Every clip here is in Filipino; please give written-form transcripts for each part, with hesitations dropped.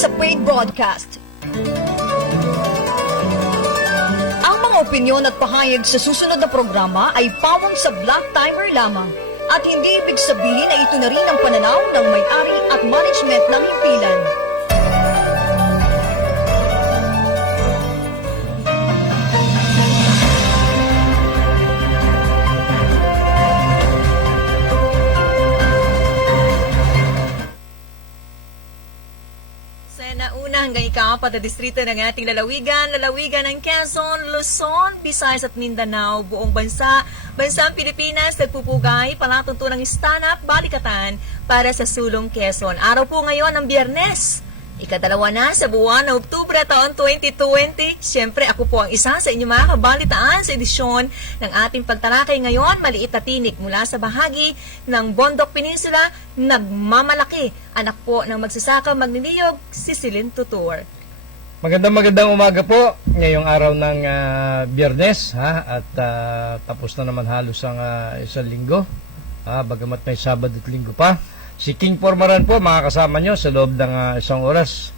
sa paid broadcast. Ang mga opinyon at pahayag sa susunod na programa ay pawang sa Black Timer lamang at hindi ibig sabihin na ito na rin ang pananaw ng may-ari at management ng himpilan. Nauna hanggang ika-4 na distrito ng ating lalawigan ng Quezon, Luzon, Visayas at Mindanao, buong bansang Pilipinas, nagpupugay palatuntunang stand-up balikatan para sa sulong Quezon. Araw po ngayon ng Biyernes, ikadalawa na sa buwan ng Oktubre taon 2020. Siyempre, ako po ang isa sa inyong mga kabalitaan sa edisyon ng ating pagtalakay ngayon. Maliit na tinik mula sa bahagi ng Bondok Peninsula, nagmamalaki. Anak po ng magsasaka magniniyog, si Celine Tutur. Magandang umaga po ngayong araw ng Biyernes, at tapos na naman halos ang isang linggo, bagamat may Sabado at Linggo pa. Si King Pormaran po, makakasama nyo sa loob ng isang oras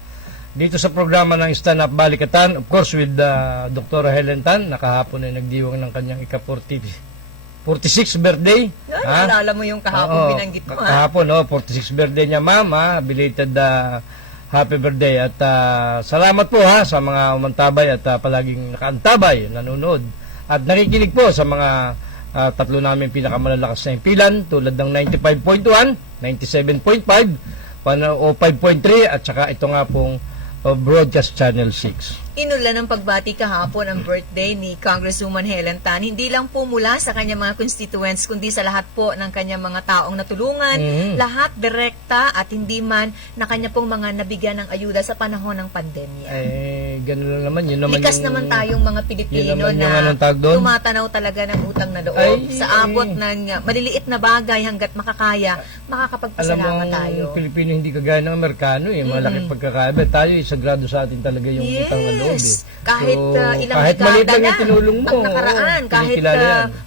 dito sa programa ng Stand Up Balikatan, of course with Dr. Helen Tan. Nakahapon ay nagdiwang ng kanyang ika-46 birthday. Naalala mo yung kahapon binanggit mo, kahapon, 46 birthday niya, ma'am. Belated happy birthday. At salamat po sa mga umantabay at palaging nakaantabay, nanonood. At nakikinig po sa mga tatlo namin pinakamalalakas na himpilan tulad ng 95.1, 97.5, 105.3 at saka ito nga pong Broadcast Channel 6. Inulan ng pagbati kahapon ang birthday ni Congresswoman Helen Tan, hindi lang po mula sa kanyang mga constituents, kundi sa lahat po ng kanyang mga taong natulungan, lahat direkta at hindi man na kanya pong mga nabigyan ng ayuda sa panahon ng pandemya. Ganun lang naman. Yun naman likas naman tayong mga Pilipino na tumatanaw talaga ng utang na loob. Sa abot ng maliliit na bagay hanggat makakaya, makakapagpasalamat tayo. Alam mo, Pilipino hindi kagaya ng Amerikano. Malaki pagkakaiba. Tayo, sagrado sa atin talaga yung utang na loob. Yes. Kahit ilang kahit maliit lang yung tinulong mo, ang nakaraan, kahit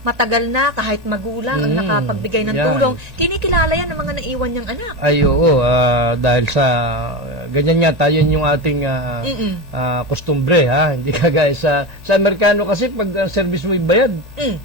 matagal na, kahit magulang ang nakapagbigay ng tulong, kinikilala yan ng mga naiwan niyang anak. Ay, oo. Dahil sa ganyan nga tayo yung ating kostumbre, hindi kagaya sa Amerikano kasi pag service mo ibayad,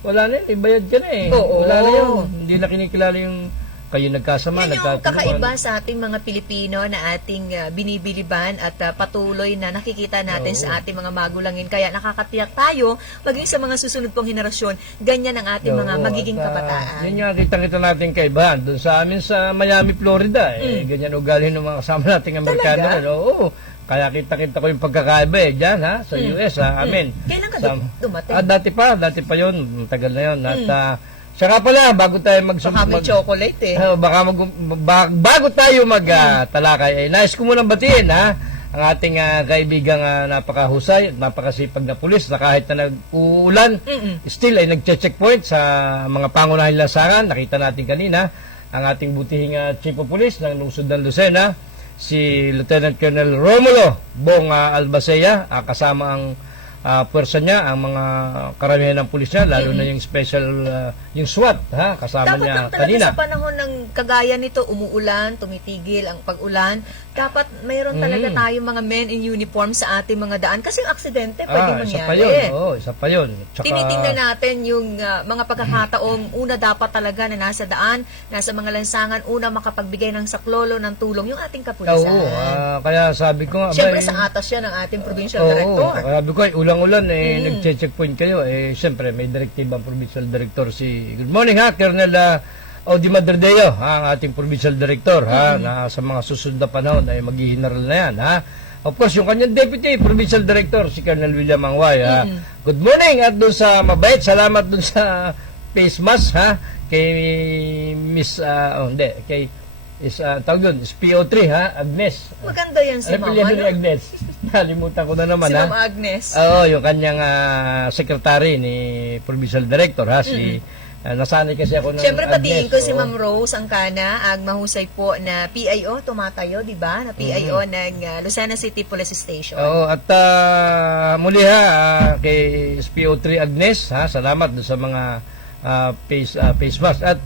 wala na yun, ibayad ka na wala na yun. Hindi na kinikilala yung kayo nagkasama, yun yung kakaiba sa ating mga Pilipino na ating binibiliban at patuloy na nakikita natin sa ating mga magulangin. Kaya nakakatiyak tayo, maging sa mga susunod pong henerasyon, ganyan ang ating mga magiging kabataan. Yan yung kita natin kaibahan. Doon sa amin sa Miami, Florida, ganyan ugali ng mga kasama nating Amerikano. Oo. Kaya kita ko yung pagkakaiba dyan sa US, amin. Kailan ka dumating? Dati pa yun, tagal na yun. At saka pala, bago tayo baka may chocolate bago tayo magtalakay, nais ko munang batiin ang ating kaibigang napakahusay at napakasipag na pulis na kahit na nag-uulan, still ay nag-checkpoint sa mga pangunahing lansangan. Nakita natin kanina ang ating butihing Chief of Police ng lungsod ng Lucena, si Lieutenant Colonel Romulo Bong Albacea, kasama ang puwersa niya, ang mga karamihan ng pulis niya, lalo na yung special, yung SWAT, kasama niya kanina. Dapat lang sa panahon ng kagaya nito, umuulan, tumitigil ang pag-ulan, dapat mayroon talaga tayong mga men in uniform sa ating mga daan kasi yung aksidente pwede mangyari. Isa pa yun. Tsaka, tinitingnan natin yung mga pagkakataong una dapat talaga na nasa daan, nasa mga lansangan, una makapagbigay ng saklolo ng tulong yung ating kapulisan. Kaya sabi ko nga, siyempre sa atas yan ng ating provincial director. Sabi ko, ulang-ulan, nag-checkpoint kayo. Siyempre, may directive ang provincial director si, good morning Colonel Audi Madrideo, ang ating provincial director, na sa mga susunod na panahon ay mag-general na yan, Of course, yung kanyang deputy provincial director, si Colonel William Angway, good morning, at doon sa mabait, salamat doon sa face mask, kay Miss, tawag yun, PO3, Agnes. Maganda yan si Mama, no? Agnes. Nalimutan ko na naman, si Mama Agnes. Oo, yung kanyang secretary ni provincial director, si nasanay kasi ako ng siyempre patiin ko si Ma'am Rose Angkana, ang mahusay po na PIO, tumatayo, di ba? Na PIO ng Lucena City Police Station. Oo, at muli kay PO3 Agnes, salamat sa mga face mask. At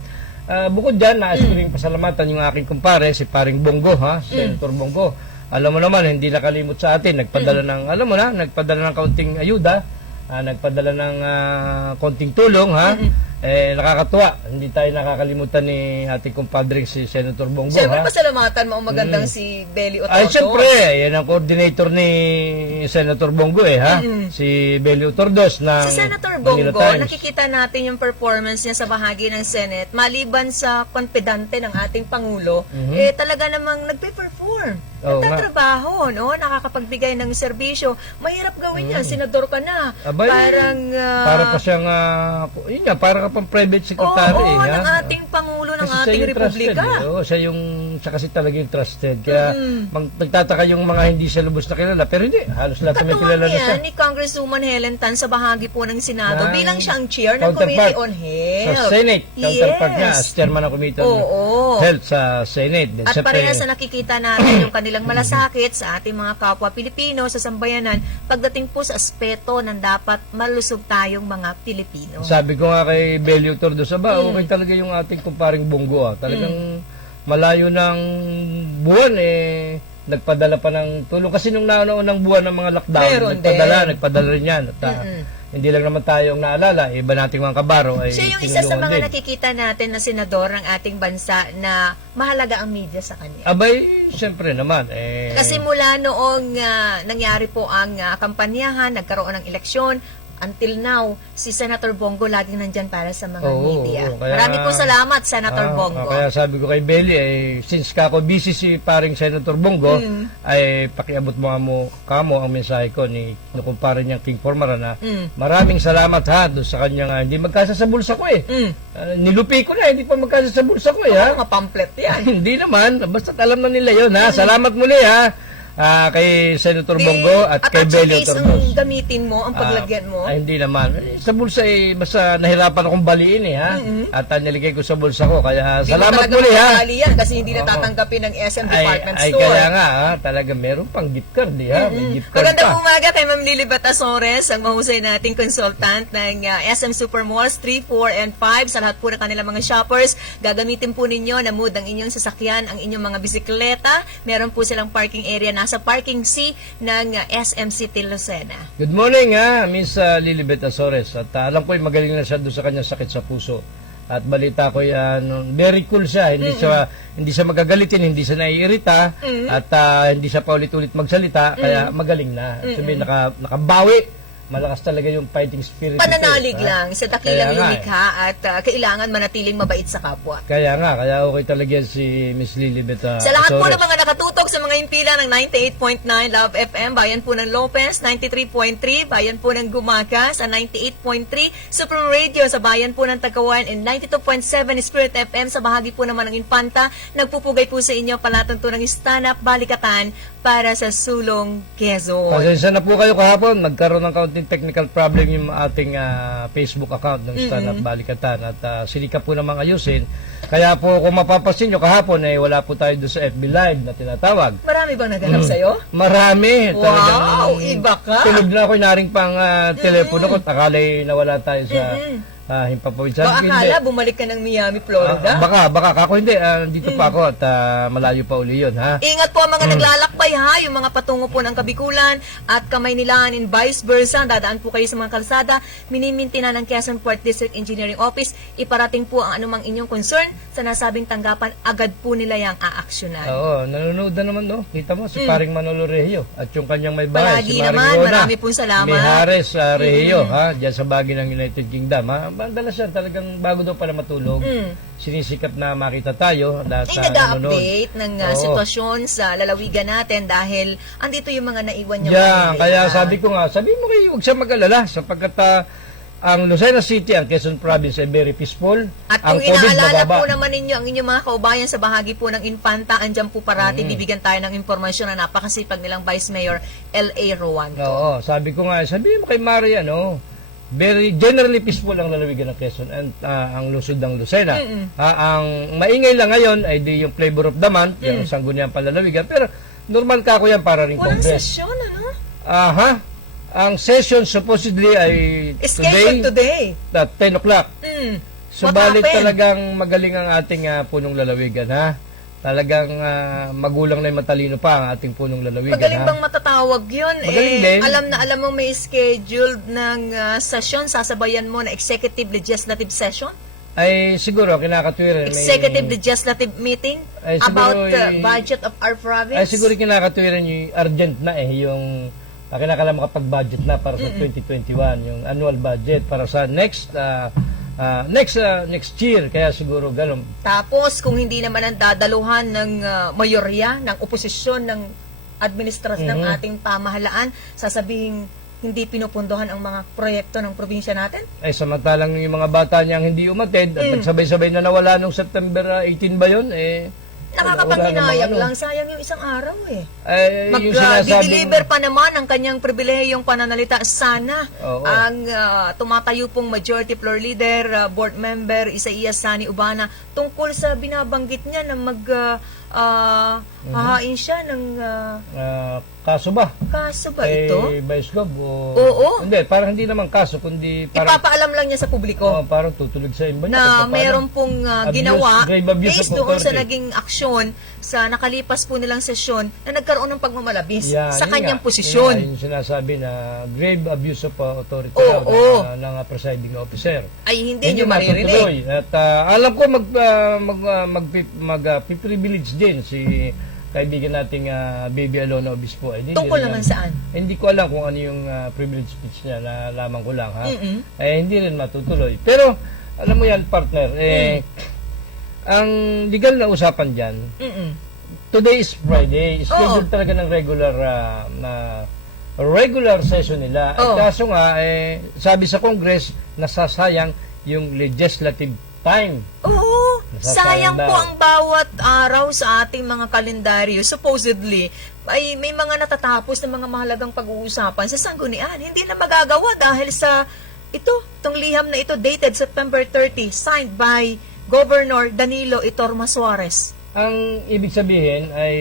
bukod dyan, nais ko rin pasalamatan yung aking kumpare, si Paring Bongo, Senator Bongo. alam mo naman, hindi nakalimot sa atin. Nagpadala ng, alam mo na, nagpadala ng kaunting ayuda, nagpadala ng konting tulong, ha? Nakakatuwa. Hindi tayo nakakalimutan ni ating kumpadring si Senator Bongo, Siyempre, ha? pasalamatan mo ang magandang si Belly Otordo. Ay, siyempre, yan ang coordinator ni Senator Bongo, ha? Si Belly Otordos ng Si Senator Manila Bongo, Times. nakikita natin yung performance niya sa bahagi ng Senate, maliban sa konpidante ng ating Pangulo, talaga namang nagpe-perform. Oo nga. Nagtatrabaho, no? Nakakapagbigay ng serbisyo. Mahirap gawin yan, senador ka na. Abay, Parang... para pa siyang, yun nga, para ka pang private secretary, Oo, ha? ng ating Pangulo ng Kasi siya ating yung trusted, Republika. Oo, siya kasi talaga yung trusted. Kaya nagtataka yung mga hindi siya lubos na kilala. Pero hindi, halos lahat may Katuwang kilala na siya. yan ni Congresswoman Helen Tan sa bahagi po ng Senado Ng bilang siyang chair ng counterpart Committee on Health. Sa Senate, counterpart niya as chairman ng Committee on Oo. Health sa Senate. At Siyempre, parehas na nakikita natin yung kanilang malasakit sa ating mga kapwa Pilipino sa sambayanan pagdating po sa aspeto ng dapat malusog tayong mga Pilipino. sabi ko nga kay Belly Otordos, okay talaga yung ating kumparing Bongo, Talagang malayo ng buwan, nagpadala pa ng tulong. Kasi nung naunang buwan ng mga lockdown, Meron nagpadala rin yan. At, hindi lang naman tayo ang naalala, iba nating mga kabaro ay Siya yung isa sa tinulungan mga din. nakikita natin na senador ng ating bansa na mahalaga ang media sa kanya. Abay, siyempre naman. Kasi mula noong nangyari po ang kampanyahan, nagkaroon ng eleksyon, until now, si Senator Bongo laging nandyan para sa mga media. Kaya, Marami po salamat, Senator Bongo. Kaya sabi ko kay Belly, since kako busy si paring Senator Bongo, ay pakiabot mo kamo ang mensahe ko ni kumpare niyang King Formara na maraming salamat doon sa kanyang hindi magkasa sa bulsa ko nilupi ko na, hindi pa magkasa sa bulsa ko Mga pamphlet yan. Hindi naman, basta alam na nila yun Salamat muli kay Senator Bongo at kay Belly Otordos. Ang gamitin mo, ang paglagyan mo. Ay, hindi naman. Sa bulsa basta nahirapan akong baliin At niligay ko sa bulsa ko. Kaya salamat muli Yan, kasi hindi natatanggapin ng SM Department Store. Store. Kaya nga talaga meron pang gift card May gift card Magandang pa. umaga kay Ma'am Lilibet Azores, ang mahusay nating consultant ng SM Supermalls 3, 4, and 5 sa lahat po ng kanilang mga shoppers. Gagamitin po ninyo na mood ang inyong sasakyan, ang inyong mga bisikleta. Meron po silang parking area nasa parking C ng SM City Lucena. Good morning Miss Lilibet Azores. At alam ko magaling na siya doon sa kanyang sakit sa puso. At balita ko very cool siya. Hindi siya magagalitin, hindi siya naiirita at hindi siya paulit-ulit magsalita kaya magaling na. Sabihin nakabawi. Malakas talaga yung fighting spirit. Pananalig lang sa dakilang Kaya nga, lumikha at kailangan manatiling mabait sa kapwa. Kaya okay talaga si Miss Lilibet Sa lahat po Azores. ng mga nakatutok sa mga impila ng 98.9 Love FM, bayan po ng Lopez, 93.3, bayan po ng Gumaca, sa 98.3 Super Radio sa bayan po ng Tagawan, and 92.7 Spirit FM sa bahagi po naman ng Infanta. Nagpupugay po sa inyo palatuntunang stand-up balikatan para sa Sulong, Quezon. Pasensya na po kayo kahapon. Nagkaroon ng kaunting technical problem yung ating Facebook account ng Stand Up Balikatan at sinika po namang ayusin. Kaya po kung mapapansin nyo kahapon wala po tayo doon sa FB Live na tinatawag. Marami bang naganap sa'yo? Marami. Wow! Iba ka! Tulog na ako, naring pang telepono ko. Akala'y nawala tayo sa himpapawid. Baka akala bumalik ka ng Miami, Florida. Baka ako hindi. Dito pa ako at malayo pa uli yun. Ingat po ang mga naglalakbay yung mga patungo po ng Kabikulan at Kamaynilan and vice versa. Dadaan po kayo sa mga kalsada. Miniminti na ng Quezon Port District Engineering Office. Iparating po ang anumang inyong concern sa nasabing tanggapan. Agad po nila yung aaksyonan. Oo, nanonood na naman Kita mo si paring Manolo Rehio at yung kanyang may bahay, Palagi si Maring naman, Rona. marami pong salamat. Mijares Rehio, diyan sa bagay ng United Kingdom. Madalas siya talagang bago daw para matulog. Sinisikap na makita tayo lahat sa nanonood. Nag-update ng sitwasyon sa lalawigan natin dahil andito yung mga naiwan niya. Kaya sabi ko nga, sabi mo kayo, huwag siya mag-alala sapagkat ang Lucena City, ang Quezon Province ay very peaceful. At ang kung inaalala mababa. po naman ninyo ang inyong mga kaubayan sa bahagi po ng Infanta, andyan po parati, bibigyan tayo ng impormasyon na napakasipag nilang Vice Mayor L.A. Rowanto. Oo, sabi ko nga, sabi mo kay Mari, very generally peaceful ang lalawigan ng Quezon and ang lungsod ng Lucena. Ang maingay lang ngayon ay yung flavor of the month, yung sangguniang palalawigan, pero normal ka ako yan para rin Walang Congress. sesyon, ano? Ang session supposedly ay Scheduled today. at 10 o'clock. Mm. Subalit What happened? talagang magaling ang ating punong lalawigan, talagang magulang na yung matalino pa ang ating punong lalawigan. Magaling ha? bang matatawag yun? Magaling din. Alam mo may scheduled ng session, sasabayan mo na executive legislative session? Ay siguro kinakatwiran. Executive legislative meeting Ay, siguro, about budget of our province? Ay siguro kinakatwiran yung urgent na yung kinakailangan makapag-budget na para sa 2021, yung annual budget para sa next year, kaya siguro ganun. Tapos, kung hindi naman ang dadaluhan ng mayorya, ng oposisyon, ng administrasyon ng ating pamahalaan, sasabihin hindi pinupundohan ang mga proyekto ng probinsya natin? Ay samantalang yung mga bata niyang hindi umatid at nagsabay-sabay na nawala nung September 18 ba yun? Nakakapaghinayang lang, sayang yung isang araw Ay, yung sinasabing- Mag-deliver pa naman ang kanyang pribilehiyong pananalita. Sana Oo. ang tumatayo pong majority floor leader, board member, Isaias Sani Ubana, tungkol sa binabanggit niya na hahain siya ng kaso ba? kaso ba ito? Vice Gov? Oo. Hindi, parang hindi naman kaso, kundi parang, Ipapaalam lang niya sa publiko parang tutulog sa imba niya. na Paano? meron pong Abuse, ginawa grave abuse based of doon sa authority. naging aksyon sa nakalipas po nilang sesyon na nagkaroon ng pagmamalabis sa Yun kanyang nga. posisyon. Yung sinasabi na grave abuse of authority Oo. ng presiding officer. Ay hindi nyo maririnig. matutuloy. At alam ko mag-privilege din si kaibigan nating Baby Alona Obispo. Tungkol naman saan? Hindi ko alam kung ano yung privilege speech niya, na lamang ko lang. Mm-mm. Hindi rin matutuloy. Pero, alam mo yan, partner, ang legal na usapan dyan, Mm-mm. today is Friday, scheduled talaga ng regular session nila. Oo. At kaso nga, sabi sa Congress, nasasayang yung legislative time. Oo. Sayang Nasasayang daw. po ang bawat araw sa ating mga kalendaryo. Supposedly, ay may mga natatapos na mga mahalagang pag-uusapan sa sanggunian. Hindi na magagawa dahil sa itong liham na ito dated September 30, signed by Governor Danilo Itorma Suarez. Ang ibig sabihin ay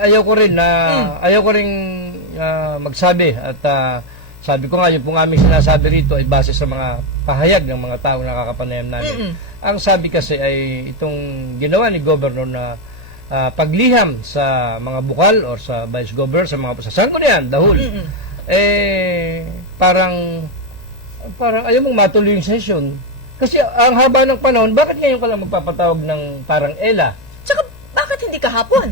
ayaw ko rin magsabi at sabi ko nga yung pong aming sinasabi rito ay base sa mga pahayag ng mga taong nakakapanayam namin. Ang sabi kasi ay itong ginawa ni Governor na pagliham sa mga bukal or sa Vice Governor, sa mga sanggunian, dahul, parang ayaw mong matuloy yung session. Kasi ang haba ng panahon, bakit ngayon ka lang magpapatawag ng parang ELA? Tsaka, bakit hindi kahapon?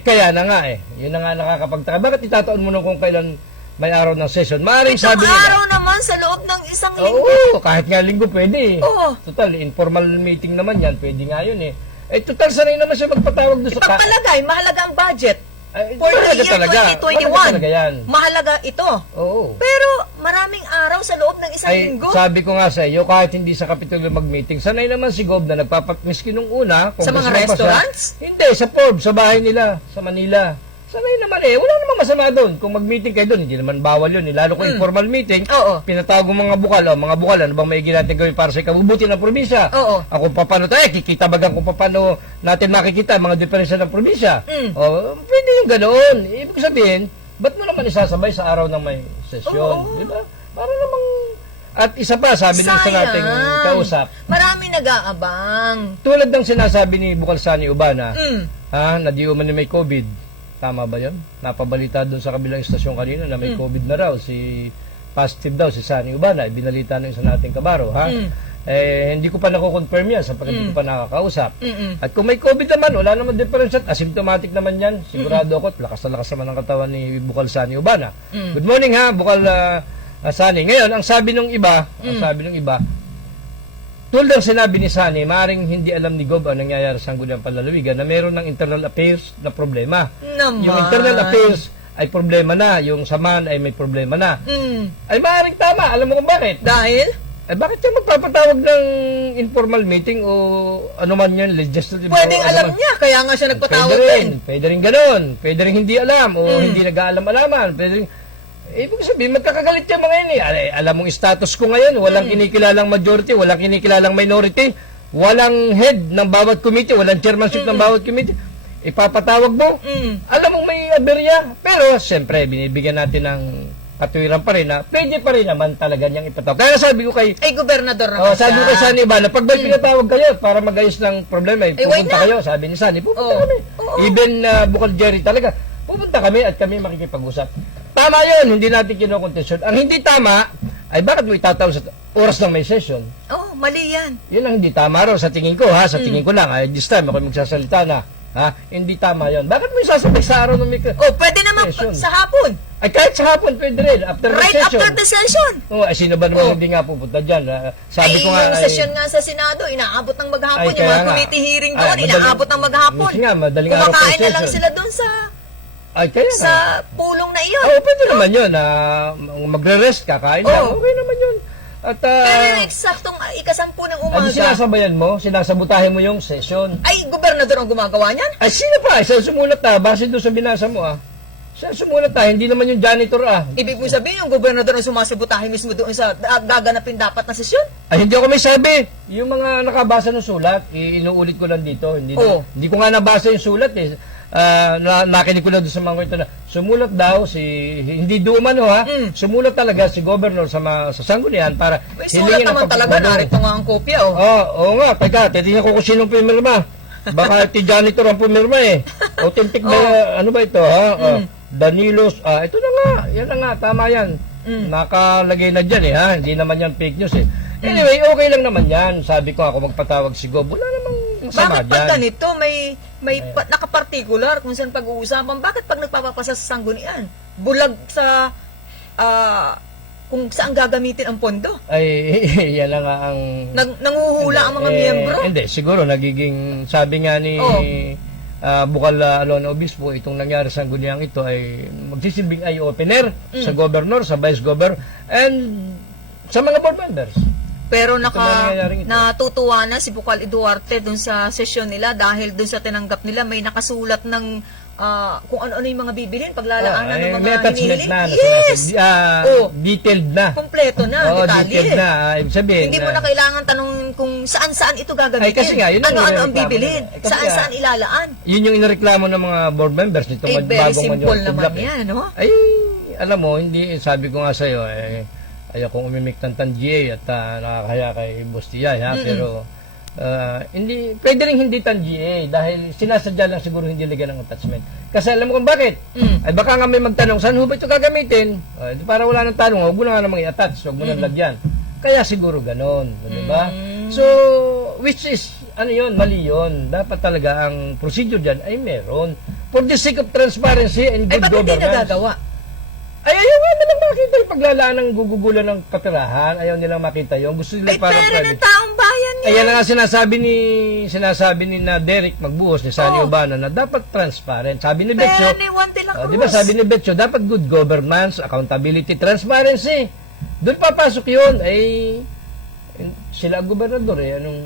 Kaya na nga Yun na nga nakakapagtaka. Bakit itataon mo na kung kailan may araw ng session? Maaring Itong sabi araw naman sa loob ng isang linggo. Oo, kahit nga linggo pwede. Oo. Total, informal meeting naman yan. Pwede nga yun total, sanay naman siya magpatawag doon sa Ipapalagay, mahalaga ang budget. For the mahalaga year talaga. 2021. Mahalaga talaga yan. Mahalaga ito. Oo. Pero maraming araw sa loob ng isang linggo. Sabi ko nga sa iyo, kahit hindi sa Kapitulo mag-meeting, sanay naman si Gob na nagpapamiski nung una. Sa mga congressman pa siya. restaurants? Hindi, sa Forbes, sa bahay nila, sa Manila. Sanay naman wala namang masama doon. Kung mag-meeting kayo doon, hindi naman bawal yun. Lalo kung informal meeting, Oo. pinatawag mo mga bukal, ano bang may natin gawin para sa ikabubuti ng probinsya? Oo. Ako paano tayo, kikita bagang kung paano natin makikita mga diferensya ng probinsya. Pwede yung ganoon. Ibig sabihin, ba't mo naman isasabay sa araw ng may sesyon? Oo. Diba? Para namang... At isa pa, sabi ng isa nating kausap, Marami nag-aabang. tulad ng sinasabi ni Bukal Sani Ubana, Mm. na di umani may COVID. Tama ba yun? Napabalita doon sa kabilang istasyon kanina na may COVID na raw. Positive daw si Sani Ubana. Binalita ng isa nating kabaro. Hindi ko pa nako-confirm yan sapagkat hindi ko pa nakakausap. At kung may COVID naman, wala naman difference at asymptomatic naman yan. Sigurado ako at lakas na lakas naman ang katawan ni Bukal Sani Ubana. Good morning Bukal Sani. Ngayon, ang sabi ng iba, tulad ng sinabi ni Sani, maaaring hindi alam ni Gob ang nangyayari sa Sangguniang Panlalawigan na meron ng internal affairs na problema. Naman. Yung internal affairs ay problema na, yung samahan ay may problema na. Ay maaaring tama, alam mo kung bakit? Dahil? Bakit siya magpapatawag ng informal meeting o ano man yan, legislative? Pwedeng o ano alam man? niya, kaya nga siya nagpatawag Pwede rin ganun. Pwede rin hindi alam o hindi nag-aalam-alaman. Pwede rin... Ibig sabihin, magkakagalit yung mga yun Alam mong status ko ngayon, walang kinikilalang majority, walang kinikilalang minority, walang head ng bawat committee, walang chairmanship ng bawat committee. Ipapatawag mo, alam mong may aberya. Pero, siyempre, binibigyan natin ng katwiran pa rin na pwede pa rin naman talaga niyang ipatawag. Kaya sabi ko kay Ay, gobernador Oh, naman sabi ko kay Sunny Bala, pag may pinatawag kayo para mag-ayos ng problema, Eh, why pupunta not? kayo. Sabi ni Sunny, pupunta Oo. kami. Oo. Even bukal Jerry talaga, pupunta kami at kami makikipag-usap. Tama yun, hindi natin kinokontesyon. Ang hindi tama, ay bakit mo itatawag sa oras ng may session? Oh, mali yan. Yun ang hindi tama ron sa tingin ko, ha? Sa tingin ko lang, ay this time ako magsasalita na, ha? Hindi tama yun. Bakit mo isasabay sa araw ng may Oh, pwede naman Session. sa hapon. Ay, kahit sa hapon pwede rin, after the Right session. after the session. Oh, ay, sino ba naman Oh. hindi nga pupunta dyan? Sabi Ay, ko nga, yung ay- session nga sa Senado, inaabot ng maghapon. Ay, Yung mga kaya nga. committee hearing Ay, doon, madaling- inaabot ng maghapon. Minsan nga, madaling araw pa Kumakain na lang session. sila doon sa Ay, kaya nga. sa pulong na iyon. Oo, pwede naman yun. Magre-rest, kakain lang. Oo. Okay naman yun. At, Pero yung eksaktong ikasampu ng ano umaga. sinasabayan mo? Sinasabutahin mo yung session. Ay, gobernador ang gumagawa niyan? Ay, sino pa? Siya sumulat base doon sa binasa mo, Siya sumulat hindi naman yung janitor, Ibig mo sabihin, yung gobernador ang sumasabutahin mismo doon sa gaganapin dapat na sesyon? Ay, hindi ako may sabi. Yung mga nakabasa ng sulat, inuulit ko lang dito. Oo. Hindi ko nga nabasa yung sulat, nakinig ko lang doon sa mga ito na sumulat daw hindi duman sumulat talaga si governor sa sanggunian para May sulat naman talaga, narito nga ang kopya, Oo nga, teka, titignan ko kung sinong pumirma. Baka ti janitor ang pumirma Authentic ba, ano ba ito, Danilos, ito na nga, yan na nga, tama yan. Nakalagay na dyan hindi naman yan fake news Anyway, okay lang naman yan. Sabi ko ako magpatawag si Gob, wala namang masama Bakit pag dyan. ganito, may nakapartikular kung saan pag-uusapan, bakit pag nagpapapasa sa sanggunian, bulag sa kung saan gagamitin ang pondo? Ay, yan na nga ang... Nanguhula ang mga miyembro? Hindi, siguro nagiging, sabi nga ni Bukal Alon Obispo, itong nangyari sa Sangguniang ito ay magsisilbing eye-opener sa governor, sa vice-governor, and sa mga board members. Pero nangyayaring ito. natutuwa na si Bukal Duarte dun sa sesyon nila dahil dun sa tinanggap nila may nakasulat ng kung ano-ano yung mga bibilhin, paglalaanan ng may mga attachment hinihiling. na, Yes! detailed na. Kompleto na, detalye. Detailed na. Ibig sabihin, Hindi mo na kailangan tanongin kung saan-saan ito gagamitin. Ay, kasi nga, yun ang ano-ano ang nireklamo bibilhin. nila. Kasi Saan-saan ilalaan. yun yung inireklamo ng mga board members nito. Very simple naman yan, no? Ay, alam mo, hindi, sabi ko nga sa'yo, ayaw kong umimik ng tangier at nakakaya kay Boss Tiyay, pero hindi, pwede rin hindi tangier dahil sinasadya lang siguro hindi lagyan ng attachment. Kasi alam mo kung bakit? Ay baka nga may magtanong, saan ho ba ito gagamitin? Para wala nang tanong, huwag mo na nga namang i-attach, huwag mo nang lagyan. Kaya siguro ganon, di ba? So, which is, ano yun, mali yun. Dapat talaga ang procedure dyan ay meron. For the sake of transparency and good Ay, bakit hindi governance. nagagawa? Ay, ayaw nga nilang makita yung paglalaan ng gugugulan ng kapirahan. Ayaw nilang makita yun. Gusto nila Ay, parang pera private. ng taong bayan yan. Ayan na nga sinasabi ni na Derek Magbuhos, ni Sunny Urbana, na dapat transparent. Sabi ni Betcho, Pera ni Juan de la Cruz. di ba sabi ni Betcho, dapat good governance, accountability, transparency. Doon papasok yun. Ay, sila ang gobernador anong...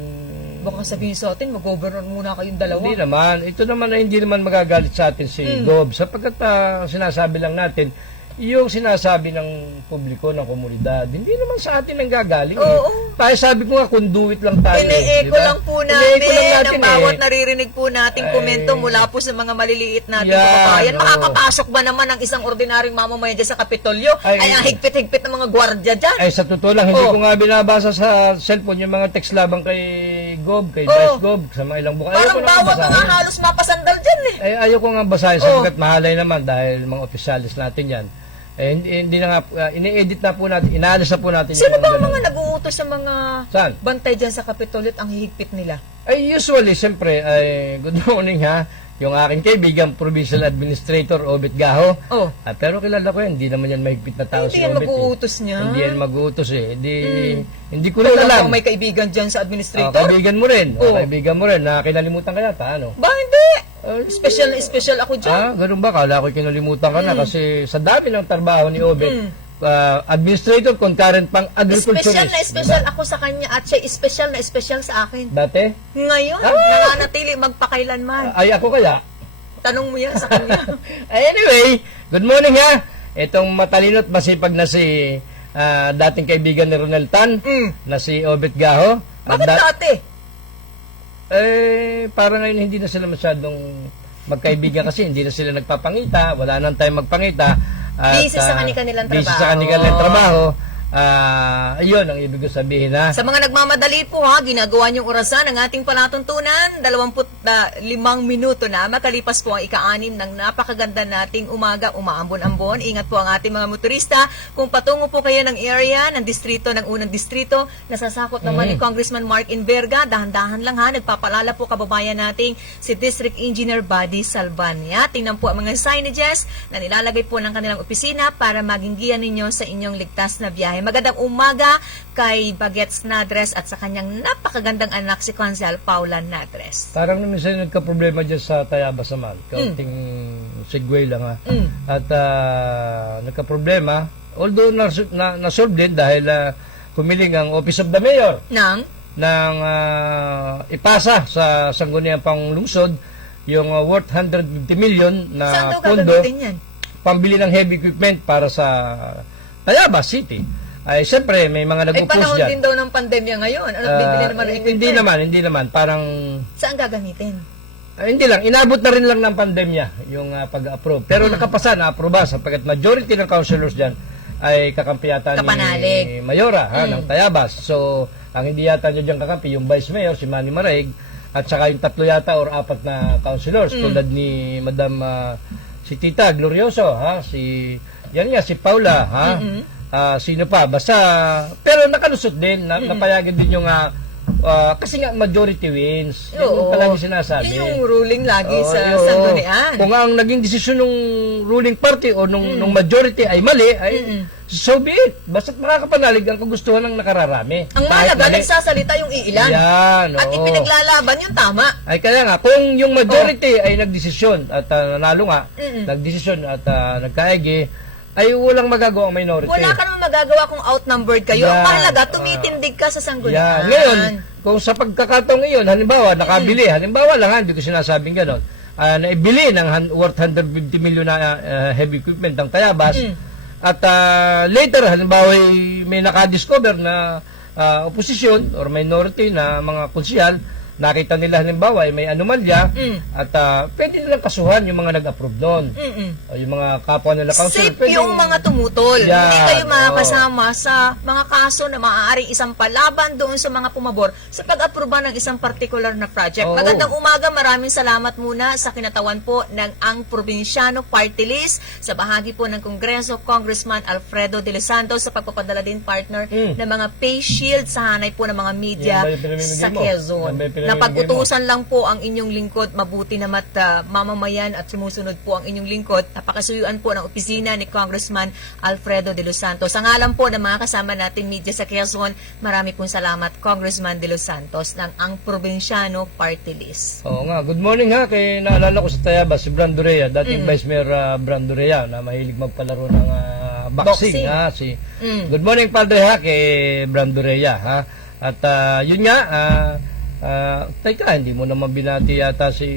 Baka sabihin sa atin, mag-governor muna kayong dalawa. Hindi naman. Ito naman ay hindi naman magagalit sa atin si Gob. Sapagkat sinasabi lang natin, yung sinasabi ng publiko, ng komunidad, hindi naman sa atin ang gagaling. Oo. Tayo sabi ko nga, conduit lang tayo. Ine-echo di ba? lang po Ine-echo lang natin ang bawat eh. naririnig po nating Ay. komento mula po sa mga maliliit nating Yan, kababayan. oo. Makakapasok ba naman ang isang ordinaryong mamamayan dyan sa Kapitolyo? Ay. Ay, ang higpit-higpit ng mga gwardya dyan. Ay, sa totoo lang, hindi Oh. ko nga binabasa sa cellphone yung mga text labang kay Gob, kay Oh. Vice Gob, sa mga ilang buka. Parang bawat nga halos mapasandal dyan eh. Ay, ayaw ko nga basahin Oh. sapagkat mahalay naman dahil mga opisyalis natin yan. Hindi na nga, ini-edit na po natin, inaalis na po natin Sino ba ang ganun. mga nag-uutos sa mga Saan? bantay dyan sa Kapitolyo at ang higpit nila? Ay, usually, siyempre, good morning yung aking kaibigan, Provincial Administrator, Obet Gaho. Oh. Pero kilala ko yan, hindi naman yan mahigpit na tao si Hindi yan Obet. mag-uutos niya. Hindi yan mag-uutos Hindi ko rin Kung alam. may kaibigan dyan sa administrator? Kaibigan mo rin. Oh. Kaibigan mo rin. Kinalimutan ka yata, ano? Ba, hindi. Special na special ako dyan. Ganun ba? Kala ko kinalimutan ka na kasi sa dami ng trabaho ni Obet, administrator, concurrent pang agriculturist. Special ako sa kanya at siya special na special sa akin. Dati? Ngayon, nananatili magpakailanman. Ay, ako kaya? Tanong mo yan sa kanya. Anyway, good morning Itong matalino at masipag na si dating kaibigan ni Ronel Tan, na si Obet Gaho. Bakit dati? Para ngayon hindi na sila masyadong magkaibigan kasi hindi na sila nagpapangita, wala nang time magpangita. Busy sa kanilang busy trabaho. sa kanilang trabaho. Ayun ang ibig ko sabihin, ha. Sa mga nagmamadali po ha, ginagawa niyong orasan ng ating palatuntunan, 25 minuto na makalipas po ang ika-6 ng napakaganda nating umaga, umaambon-ambon. Ingat po ang ating mga motorista. Kung patungo po kayo ng area, ng distrito, ng unang distrito, nasasakot naman ni Congressman Mark Inverga, dahan-dahan lang ha, nagpapalala po kababayan nating si District Engineer Buddy Salvania. Tingnan po ang mga signages na nilalagay po ng kanilang opisina para maging giya ninyo sa inyong ligtas na biyahe. Magandang umaga kay Bagets Nadres at sa kanyang napakagandang anak si Consul Paula Nadres. Parang minsan nagka-problema dyan sa Tayabas naman. Kaunting segue lang, ha. At nagka-problema, although na-solve din dahil humiling ang Office of the Mayor ng ipasa sa Sangguniang Panglungsod yung worth 150 million na pondo pambili ng heavy equipment para sa Tayabas City. Ay, siyempre, may mga nag-upos dyan. Ay, panahon din daw ng pandemya ngayon. Ano, bibili naman ng equipment? Hindi naman. Parang... Saan gagamitin? Hindi lang. Inabot na rin lang ng pandemya yung pag-approve. Pero nakapasa, na-aproba sapagkat majority ng councilors dyan ay kakampi yata ni Mayora ng Tayabas. So, ang hindi yata nyo dyan kakampi, yung Vice Mayor, si Manny Maraig, at saka yung 3 yata or 4 na councilors, tulad ni Madam si Tita Glorioso, ha? Si Paula, ha? Sino pa? Basta, pero nakalusot din, napayagan din yung, kasi nga majority wins. Yung palagi sinasabi. Yun yung ruling lagi sa Sanggunian. Kung ang naging desisyon ng ruling party o nung majority ay mali, ay so be it. Basta't makakapanalig ang kagustuhan ng nakararami. Ang mahalaga, nagsasalita yung iilan. Yan, at ipinaglalaban yung tama. Ay kaya nga, kung yung majority ay nagdesisyon at nanalo nga, nagdesisyon at nagkaigi, ay walang magagawa ang minority. Wala ka naman magagawa kung outnumbered kayo. Ang mahalaga, tumitindig ka sa Sanggunian. Ngayon, kung sa pagkakataong ngayon, halimbawa, nakabili, halimbawa lang, hindi ko sinasabing gano'n, naibili ng worth 150 million na heavy equipment ng Tayabas, at later, halimbawa, may nakadiscover na oposisyon or minority na mga konsyal, nakita nila halimbawa ay may anomalya at pwede nilang kasuhan yung mga nag-approve doon. Yung mga kapwa nila council. Safe yung mga tumutol. Yan, Hindi kayo makakasama sa mga kaso na maaaring isang palaban doon sa mga pumabor sa pag-aproba ng isang particular na project. Magandang umaga, maraming salamat muna sa kinatawan po ng ang Probinsyano Party List sa bahagi po ng Kongreso, Congressman Alfredo de los Santos sa pagpapadala din partner ng mga face shield sa hanay po ng mga media sa Quezon. Napagutusan lang po ang inyong lingkod, mabuti namat mamamayan at sumusunod po ang inyong lingkod. Napakasuyuan po ng opisina ni Congressman Alfredo de los Santos. Ang alam po ng mga kasama natin media sa Quezon, marami pong salamat Congressman de los Santos ng ang Probinsyano Party List. Oo nga, good morning ha, kay naalala ko sa Tayabas, si Brando Rea, dating Vice Mayor Brando Rea na mahilig magpalaro ng boxing. Ha, good morning Padre ha, kay Brando Rea ha. At yun nga, teka, hindi mo naman binati yata si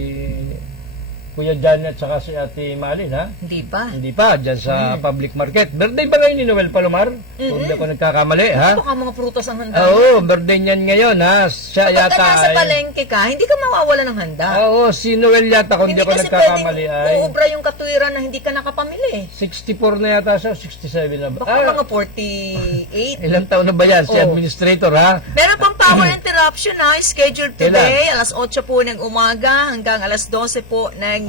Kuya Janet saka si Ate Malin, ha? Hindi pa. Hindi pa, dyan sa public market. Birthday ba ngayon ni Noel Palomar? Kung hindi ako nagkakamali, ha? Baka mga prutas ang handa. Oo, birthday niyan ngayon, ha? Siya Kapag yata nasa palengke ka, hindi ka mawawala ng handa. Oo, si Noel yata, kung hindi ako nagkakamali, ay uubra yung katwiran na hindi ka nakapamili. 64 na yata siya, 67 na ba? Baka mga 48. Ilang taon na ba yan? Si administrator, ha? Meron pang power interruption ha, scheduled today, alas 8 po ng umaga hanggang alas 12 po ng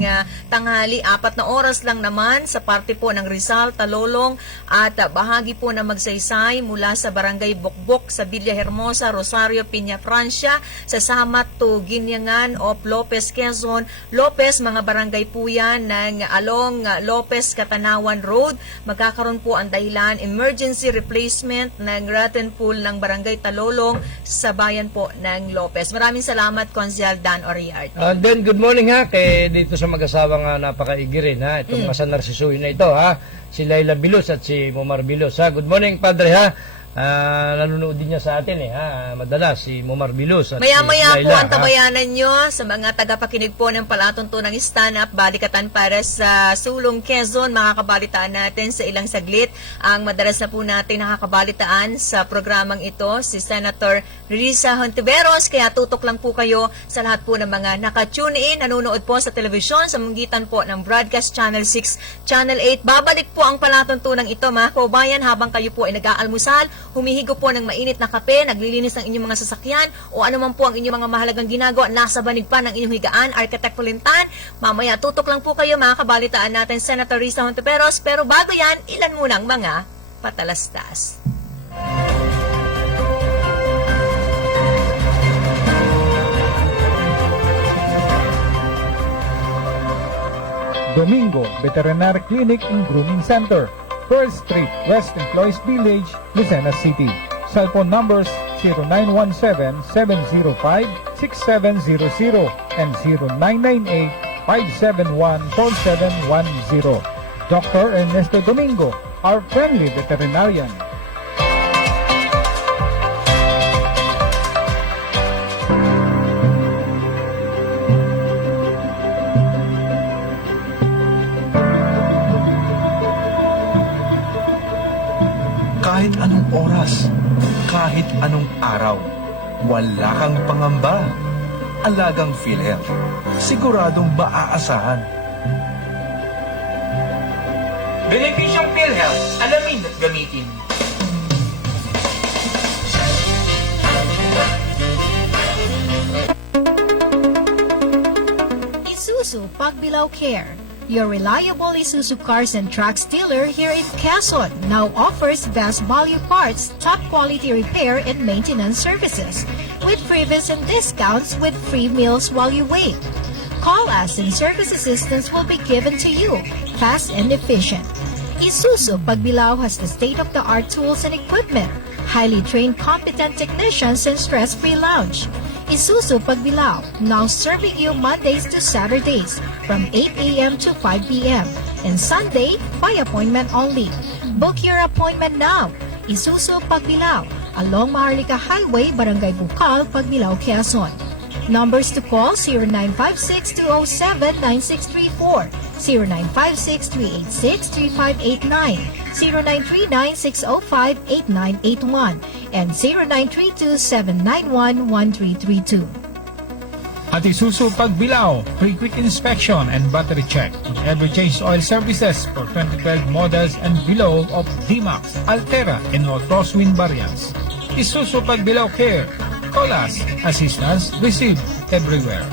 tanghali, 4 na oras lang naman sa parte po ng Rizal, Talolong at bahagi po na magsaysay mula sa Barangay Bokbok sa Villa Hermosa, Rosario, Piña, Francia, sa Samat to Ginyangan of Lopez, Quezon. Lopez, mga barangay po yan ng along Lopez, Katanawan Road. Magkakaroon po ang dahilan emergency replacement ng rotten pool ng Barangay Talolong sa bayan po ng Lopez. Maraming salamat, Consial Dan Oriarte. And then, good morning ha, kay dito sa mag-asawang napakaigi rin ha, itong mga Narsisuhin na ito ha, si Laila Bilos at si Momar Bilos ha. Good morning Padre ha, nanonood din niya sa atin madalas si Momar Bilos at Maya-maya si po Laila, ang tabayanan nyo sa mga tagapakinig po ng palatuntunang stand-up balikatan para sa Sulong Quezon. Makakabalitaan natin sa ilang saglit. Ang madalas na po natin nakakabalitaan sa programang ito, si Senator Risa Hontiveros. Kaya tutok lang po kayo sa lahat po ng mga naka-tune in, nanonood po sa telebisyon sa munggitan po ng Broadcast Channel 6, Channel 8. Babalik po ang palatuntunang ito, mga kaubayan, habang kayo po ay nag-aalmusal, humihigo po ng mainit na kape, naglilinis ng inyong mga sasakyan, o ano man po ang inyong mga mahalagang ginagawa, nasa banig pa ng inyong higaan, Architect Pulintan. Mamaya, tutok lang po kayo, mga kabalitaan natin, Senator Risa Hontiveros. Pero bago yan, ilan munang mga patalastas. Domingo Veterinary Clinic and Grooming Center, 1st Street, West Employees Village, Lucena City. Cell phone numbers 0917-705-6700 and 0998-571-4710. Dr. Ernesto Domingo, our friendly veterinarian. Kahit anong oras, kahit anong araw, wala kang pangamba. Alagang PhilHealth, siguradong maaasahan. Benepisyong PhilHealth, alamin at gamitin. Isuzu Pagbilao Care, your reliable Isuzu cars and trucks dealer here in Quezon, now offers best value parts, top quality repair and maintenance services, with freebies and discounts with free meals while you wait. Call us and service assistance will be given to you, fast and efficient. Isuzu Pagbilao has the state-of-the-art tools and equipment, highly trained competent technicians and stress-free lounge. Isuzu Pagbilao, now serving you Mondays to Saturdays from 8 a.m. to 5 p.m. and Sunday by appointment only. Book your appointment now. Isuzu Pagbilao, along Maharlika Highway, Barangay Bukal, Pagbilao, Quezon. Numbers to call 0956-207-9634, 0956-386-3589, 0939-605-8981, and 0932-791-1332. At Isuzu Pagbilao, free quick inspection and battery check with ever change oil services for 2012 models and below of D-Max, Altera, and all crosswind variants. Isuzu Pagbilao Care. Call us. Assistance received everywhere.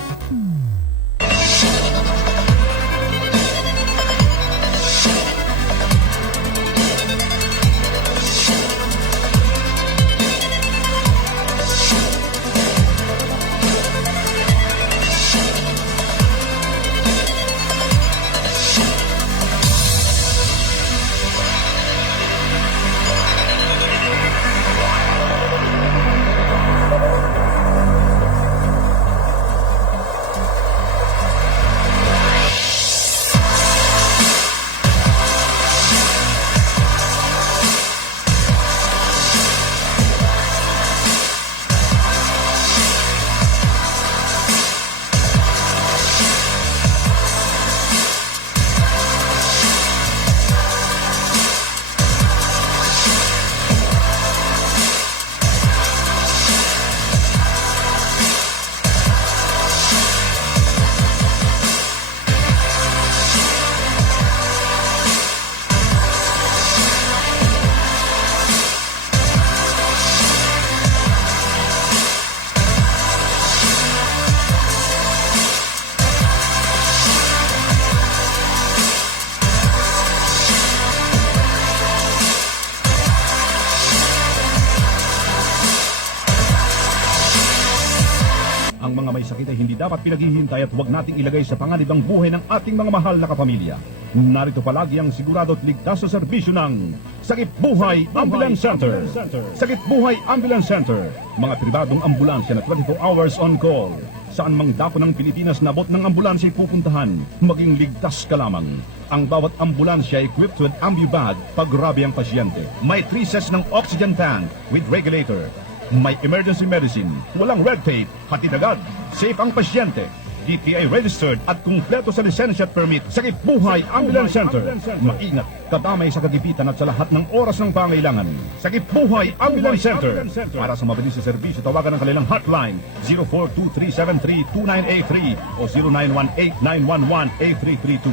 Ang mga may sakit ay hindi dapat pinaghihintay at huwag nating ilagay sa panganib ang buhay ng ating mga mahal na kapamilya. Narito palagi ang sigurado at ligtas sa serbisyo ng Sakit Buhay Ambulance Center. Sakit Buhay Ambulance Center, mga pribadong ambulansya na 24 hours on call. Saan mang dako ng Pilipinas nabot ng ambulansya ay pupuntahan, maging ligtas ka lamang. Ang bawat ambulansya equipped with ambubag pag grabe ang pasyente. May 3 sets ng oxygen tank with regulator. May emergency medicine. Walang red tape. Hatid agad. Safe ang pasyente. DTI registered at kumpleto sa lisensya at permit. Sakit Buhay Ambulance Center. Maingat, kadamay sa katipitan at sa lahat ng oras ng pangailangan. Sakit Buhay Ambulance Center. Para sa mabilis na serbisyo, tawagan ang kanilang hotline 0423732983 o 0918-911-8332.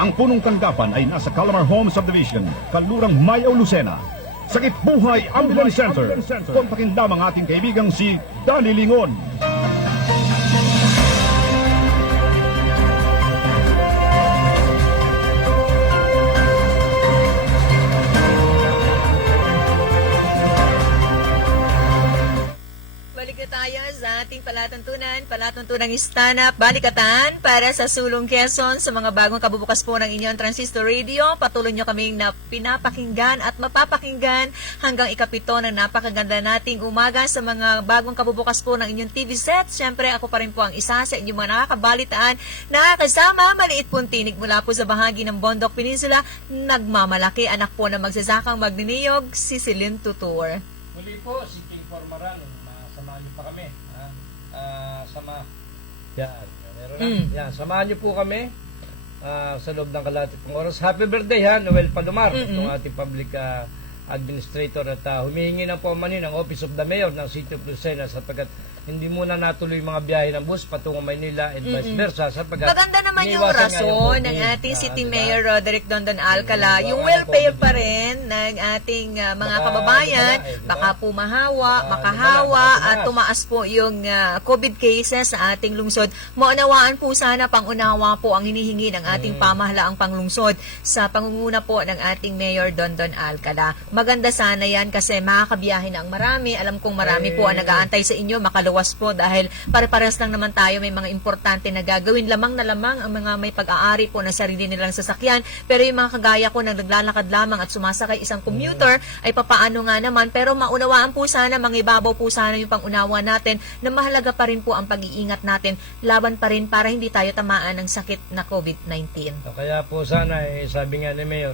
Ang punong tanggapan ay nasa Calamar Home Subdivision, Kalurang Mayaw, Lucena. Sakit Buhay Ambulance Center. Kontakin lamang ating kaibigang si Danny Lingon. Balik na tayo sa ating palatuntunang stand-up balikatan para sa Sulong Quezon. Sa mga bagong kabubukas po ng inyong Transistor Radio, patuloy nyo kaming pinapakinggan at mapapakinggan hanggang ikapito ng napakaganda nating umaga sa mga bagong kabubukas po ng inyong TV set. Siyempre, ako pa rin po ang isa sa inyong mga nakakabalitaan, nakakasama, maliit pong tinig mula po sa bahagi ng Bondok Peninsula, nagmamalaki, anak po na magsasakang magniniyog, si Celine Tutur. Muli po, si King Formaran. Samahan niyo pa kami. Yan. Meron na. Yan. Samahan niyo po kami sa loob ng kalahati pong oras. Happy birthday ha, Noel Palomar. Itong ating public administrator at humihingi ng paumanhin ng Office of the Mayor ng City of Lucena sapagkat hindi muna natuloy yung mga biyahe ng bus patungo Maynila and vice versa sapagkat Maganda naman yung iniiwasan nga rason ng COVID, ating City diba? Mayor Roderick Dondon Alcala. Yung welfare pa rin ng ating mga Baka kababayan, wala diba? baka pumahawa, Baka makahawa wala, at tumaas po yung COVID cases sa ating lungsod. Maunawaan po sana, pangunawa po ang hinihingi ng ating pamahalaang panglungsod sa pangunguna po ng ating Mayor Dondon Alcala. Maganda sana yan kasi makakabiyahe na ang marami. Alam kong marami po ang nag-aantay sa inyo, makaluwas po dahil pare-pares lang naman tayo, may mga importante na gagawin. Lamang na lamang ang mga may pag-aari po ng sarili nilang sasakyan. Pero yung mga kagaya ko na naglalakad lamang at sumasakay isang commuter ay papaano nga naman. Pero maunawaan po sana, mangibabaw po sana yung pangunawa natin na mahalaga pa rin po ang pag-iingat natin. Laban pa rin para hindi tayo tamaan ng sakit na COVID-19. Kaya po sana, sabi nga ni Mayor,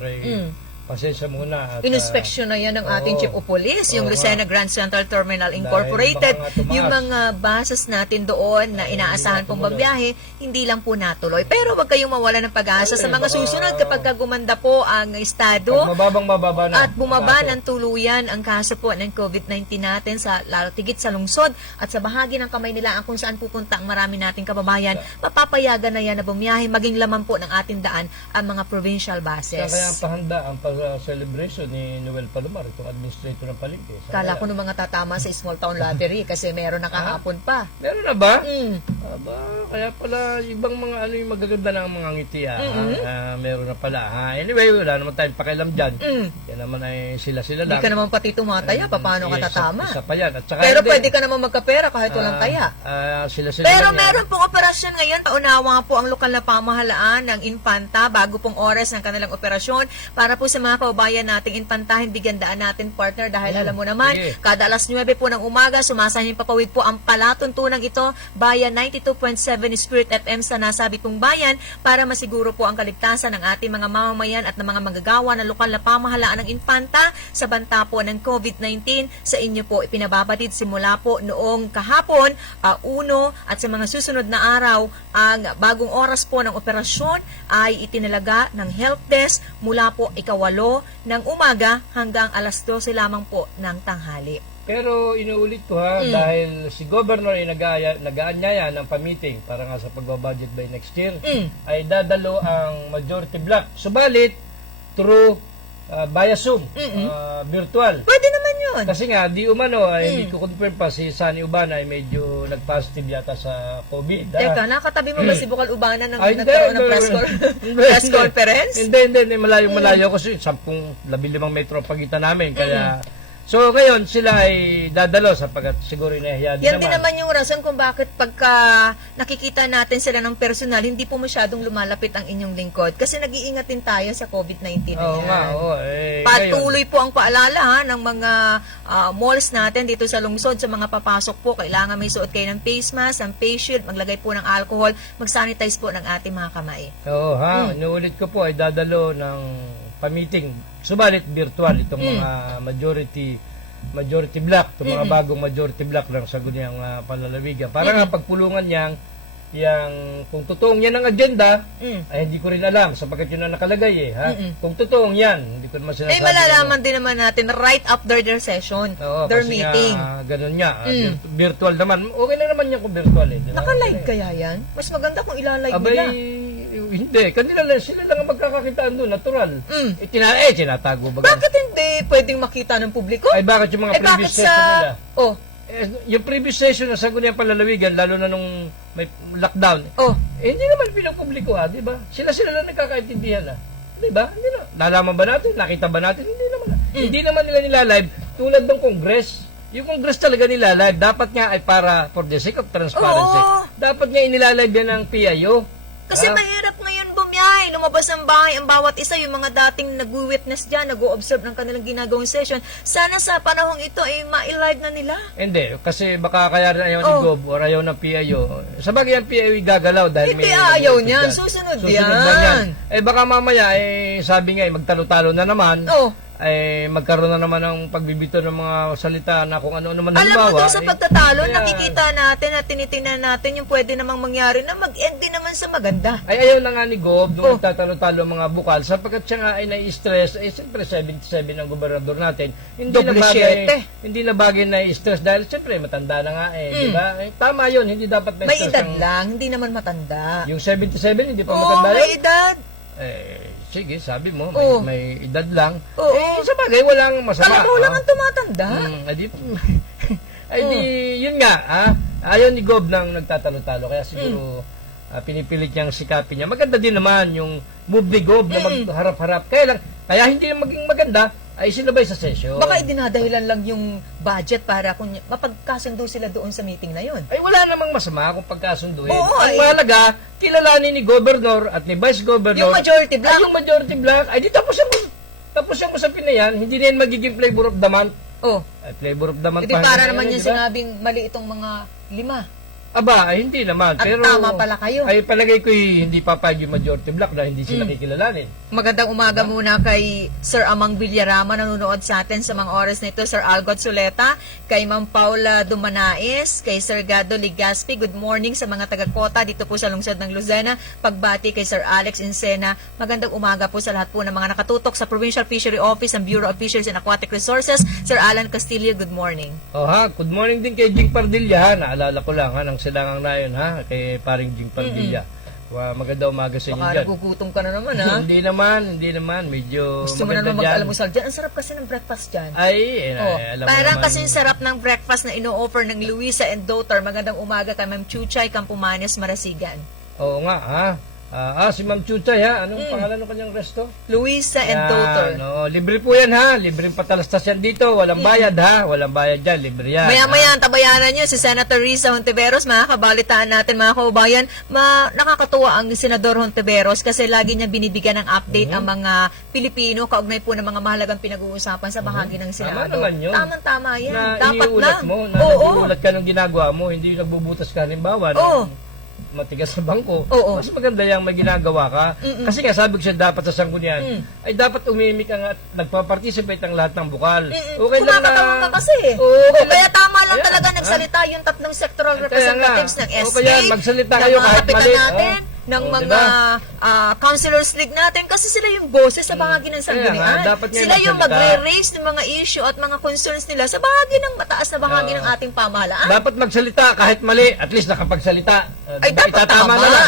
pasensya muna. At, Ininspeksyon na yan ng ating oo. Chief of Police, yung Oo Lucena Grand Central Terminal Incorporated. baka nga tumaas. Yung mga buses natin doon na inaasahan pong babiyahe, hindi lang po natuloy. Pero wag kayong mawala ng pag-asa sa mga baka- susunod kapag gumanda po ang estado mababa na. at bumaba ng tuluyan ang kaso po ng COVID-19 natin sa lalo tigit sa lungsod at sa bahagi ng kamay nila kung saan pupunta ang marami nating kababayan, mapapayagan na yan na bumiyahe, maging laman po ng ating daan ang mga provincial buses. Kaya ang pahanda, ang celebration ni Noel Palomar, itong administrator ng palengke. Kala ko nung mga tatama sa small town lottery kasi meron na kahapon pa. Meron na ba? Mm. Aba, kaya pala ibang mga yung magaganda ng mga ngiti meron na pala. Anyway, wala naman tayong pakialam dyan. Yan naman ay sila-sila Hindi lang. ka naman pati tumataya, paano ka tatama? Isa pa yan. At saka Pero hindi, pwede ka naman magkapera kahit walang taya. Sila-sila Pero lang yan. meron pong operasyon ngayon. Paunawa po ang lokal na pamahalaan ng Infanta bago pong oras ng kanilang operasyon para po sa mga kababayan nating Infantahin, bigyan daan natin, partner, dahil alam mo naman, sige. kada alas 9 po ng umaga, sumasahing papawid po ang palatuntunang ito via 92.7 Spirit FM sa nasabi pong bayan para masiguro po ang kaligtasan ng ating mga mamamayan at ng mga manggagawa ng lokal na pamahalaan ng Infanta sa banta po ng COVID-19. Sa inyo po ipinababatid simula po noong kahapon, 1 at sa mga susunod na araw, ang bagong oras po ng operasyon ay itinalaga ng help desk mula po 8 ng umaga hanggang alas 12 lamang po ng tanghali. Pero inuulit ko dahil si Governor ay nag-aanyaya ng pa-meeting para nga sa pagbabudget by next year, ay dadalo ang majority block. Subalit, through via Zoom, virtual. Pwede naman yun. Kasi nga, di umano, ay hindi ko confirm pa si Sunny Ubana ay medyo nag-positive yata sa COVID. Teka, nakatabi mo ba si Bukal Ubana nang Ay, hindi, nagkaroon ng hindi, press hindi. conference? Hindi, malayo kasi 15 metro ang pagitan namin. Kaya So ngayon sila ay dadalo sapagkat siguro inahiya din Yan din naman yung rason kung bakit pagka nakikita natin sila ng personal, hindi po masyadong lumalapit ang inyong lingkod. Kasi nag-iingat din tayo sa COVID-19 na Oo yan. nga, oo. Ngayon, Patuloy po ang paalala ng mga malls natin dito sa lungsod, sa mga papasok po, kailangan may suot kayo ng face mask, ng face shield, maglagay po ng alcohol, mag-sanitize po ng ating mga kamay. Oo ha, inuulit ko po ay dadalo ng pa-meeting. Subalit virtual itong mga majority block, itong mga bagong majority block ng Sangguniang Panlalawigan. Para nga pagpulungan kung totoong yan ang agenda, ay hindi ko rin alam sapagkat yun ang nakalagay Kung totoong yan, hindi ko naman sinasabi. Malalaman din naman natin right after their session, Oo, their kasi meeting. Ganun nga. Virtual naman. Okay lang naman yan kung virtual Naka-live kaya yan? Mas maganda kung ilalive Abay, nila. hindi. Sila lang ang magkakakitaan doon, natural. Tinatago ba? Bakit hindi pwedeng makita ng publiko? Ay, bakit yung mga previous bakit session nila? Yung previous session ng Sangguniang Panlalawigan, lalo na nung may lockdown, hindi naman pinapubliko di ba? Sila lang nagkakaintindihan di ba? Hindi na. Nalaman ba natin? Nakita ba natin? Hindi naman. Hindi naman nila nilalive tulad ng Congress. Yung Congress talaga nilalive. Dapat nga ay for the sake of transparency. Dapat nga inilalive yan ng PIO. Kasi mahirap ngayon bumiyahe, lumabas ng bahay ang bawat isa, yung mga dating nag-witness dyan, nag-o-observe ng kanilang ginagawang session. Sana sa panahong ito ay ma-live na nila. Hindi, kasi baka kaya rin ayaw ni Gob or ayaw ng PIO. Sabagay ang PIO gagalaw dahil Hindi may... ayaw niyan, susunod yan. Baka mamaya, sabi nga, magtalo-talo na naman. Ay magkaroon na naman ng pagbibito ng mga salita na kung ano-ano man Alam mo doon sa pagtatalo, kaya, nakikita natin at tinitingnan natin yung pwede namang mangyari na mag-end din naman sa maganda. Ay ayaw na nga ni Gob doon nagtatalo-talo ang mga bukal sapagkat siya nga ay nai-stress. Siyempre 77 ang gobernador natin. Hindi na bagay na i-stress dahil siyempre matanda na nga di ba? Tama yun, hindi dapat may edad lang, hindi naman matanda. Yung 77 hindi pa matanda may edad. Sige, sabi mo, may edad lang. Sa bagay, walang masama. Alam mo lang ang tumatanda. Yun nga, ayaw ni Gob nang nagtatalo-talo. Kaya siguro, pinipilit niyang sikapin niya. Maganda din naman yung move ni Gob na magharap-harap. Kaya hindi na maging maganda, ay sinabay sa session. Baka idinadahilan lang yung budget para kung mapagkasundo sila doon sa meeting na yun. Ay wala namang masama kung pagkasunduin. Ang mahalaga, kilalanin ni Governor at ni Vice Governor. Yung majority block. Yung majority block. Ay di tapos yung usapin na yan. Hindi na yan magiging flavor of the month. Ay, flavor of the month. Hindi para naman yung sinabing mali itong mga 5. Aba, ay hindi naman. At pero tama pala kayo. Ay palagay ko hindi papayag yung majority block na hindi sila kikilalanin. Magandang umaga muna kay Sir Amang Villarama, nanonood sa atin sa mga oras na ito, Sir Algot Suleta, kay Ma'am Paula Dumanais, kay Sir Gado Ligaspi, good morning sa mga taga-Kota dito po sa lungsod ng Luzena, pagbati kay Sir Alex Insena, magandang umaga po sa lahat po ng mga nakatutok sa Provincial Fishery Office ng Bureau of Fisheries and Aquatic Resources, Sir Alan Castillo, good morning. Good morning din kay Jing Pardilla, naalala ko lang ng silangang na yun kay paring Jing Pardilla. Maganda umaga sa inyo baka dyan. nagugutom ka na naman Hindi naman. Medyo gusto mo na naman mag-almusal dyan. Ang sarap kasi ng breakfast dyan. Alam parang naman. kasi sarap ng breakfast na ino-offer ng Luisa and Daughter. Magandang umaga kay Ma'am Chuchay Campomanes, Marasigan. Oo nga si Ma'am Chuchay anong pangalan ng kanyang resto? Luisa and Daughter. Libre po yan libreng patalastas yan dito, walang bayad walang bayad dyan, libre yan. Maya-maya ang tabayanan nyo, si Senator Risa Hontiveros, makakabalitaan natin mga kaubayan, nakakatuwa ang Senador Hontiveros kasi lagi niya binibigyan ng update ang mga Pilipino kaugnay po ng mga mahalagang pinag-uusapan sa bahagi ng Senado. Tama naman yun. Tama yan. Na Dapat iniulat na. mo, nag-uulat ka ng ginagawa mo, hindi yung nagbubutas ka halimbawa. Matigas sa bangko, mas maganda yung may ginagawa ka. Kasi nga, sabi ko siya, dapat sa sanggunian, ay dapat umimik ang at nagpa-participate ang lahat ng bukal. Okay lang na... Kumakatawan ka kasi. Kaya tama lang talaga nagsalita yung tatlong sectoral representatives ng SK. Kaya magsalita kayo kahit mali. Ng mga councilors league natin kasi sila yung boses sa bahagi ng sanggunian. Sila yung magre-raise ng mga issue at mga concerns nila sa bahagi ng mataas na bahagi ng ating pamahalaan. Dapat magsalita kahit mali, at least nakapagsalita. Ay, dapat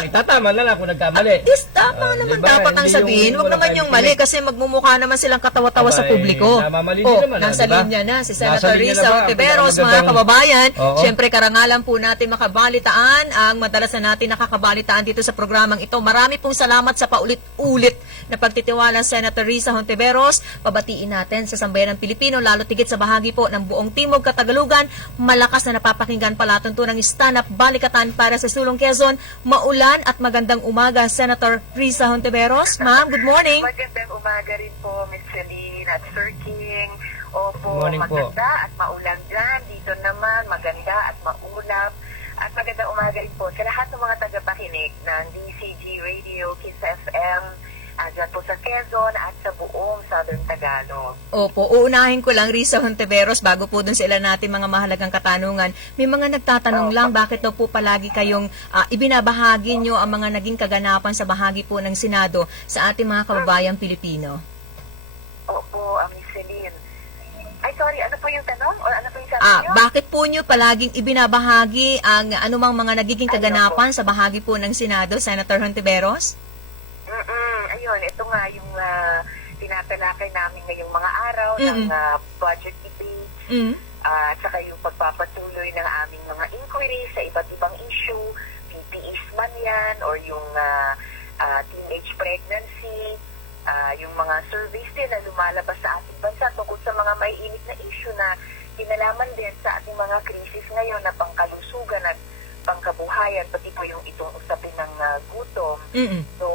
itatama na lang kung nagkamali. At least tama naman dapat ang sabihin. Huwag naman yung mali kasi magmumukha naman silang katawa-tawa sa publiko. Namamali din naman. Nasa linya na si Senator Risa Hontiveros, mga kababayan. Siyempre, karangalan po natin makabalitaan ang madalas na natin nakakabalitaan dito sa programang ito. Marami pong salamat sa paulit-ulit na pagtitiwala Senator Risa Hontiveros. Pabatiin natin sa sambayan ng Pilipino, lalo tigit sa bahagi po ng buong Timog Katagalugan. Malakas na napapakinggan palatuntunang stand-up balikatan para sa Sulong Quezon. Maulan at magandang umaga, Senator Risa Hontiveros. Ma'am, good morning. Magandang umaga rin po, Ms. Celine at Sir King. Opo, Morning po. maganda at maulan dyan. Dito naman, maganda at maulap. At magandang umaga rin po sa lahat ng mga tagapakinig ng DCG Radio, Kiss FM, dyan po sa Quezon at sa buong Southern Tagalog. Opo, uunahin ko lang, Risa Hontiveros, bago po dun sila natin mga mahalagang katanungan. May mga nagtatanong lang, bakit daw po palagi kayong ibinabahagi nyo ang mga naging kaganapan sa bahagi po ng Senado sa ating mga kababayang Pilipino? Opo, Ms. Celine. Ay, sorry, ano po yung tanong? O ano po yung sabi niyo? Bakit po nyo palaging ibinabahagi ang anumang mga nagiging kaganapan sa bahagi po ng Senado, Senator Hontiveros? Ayun, ito nga yung tinatalakay namin ngayong mga araw ng budget debate, at saka yung pagpapatuloy ng aming mga inquiry sa iba't ibang issue, PPEs man yan, or yung teenage pregnancy, yung mga surveys din na lumalabas sa ating bansa tungkol sa mga maiinit na issue na kinalaman din sa ating mga krisis ngayon na pangkalusugan at pangkabuhayan, pati po yung itong usapin ng gutom. So,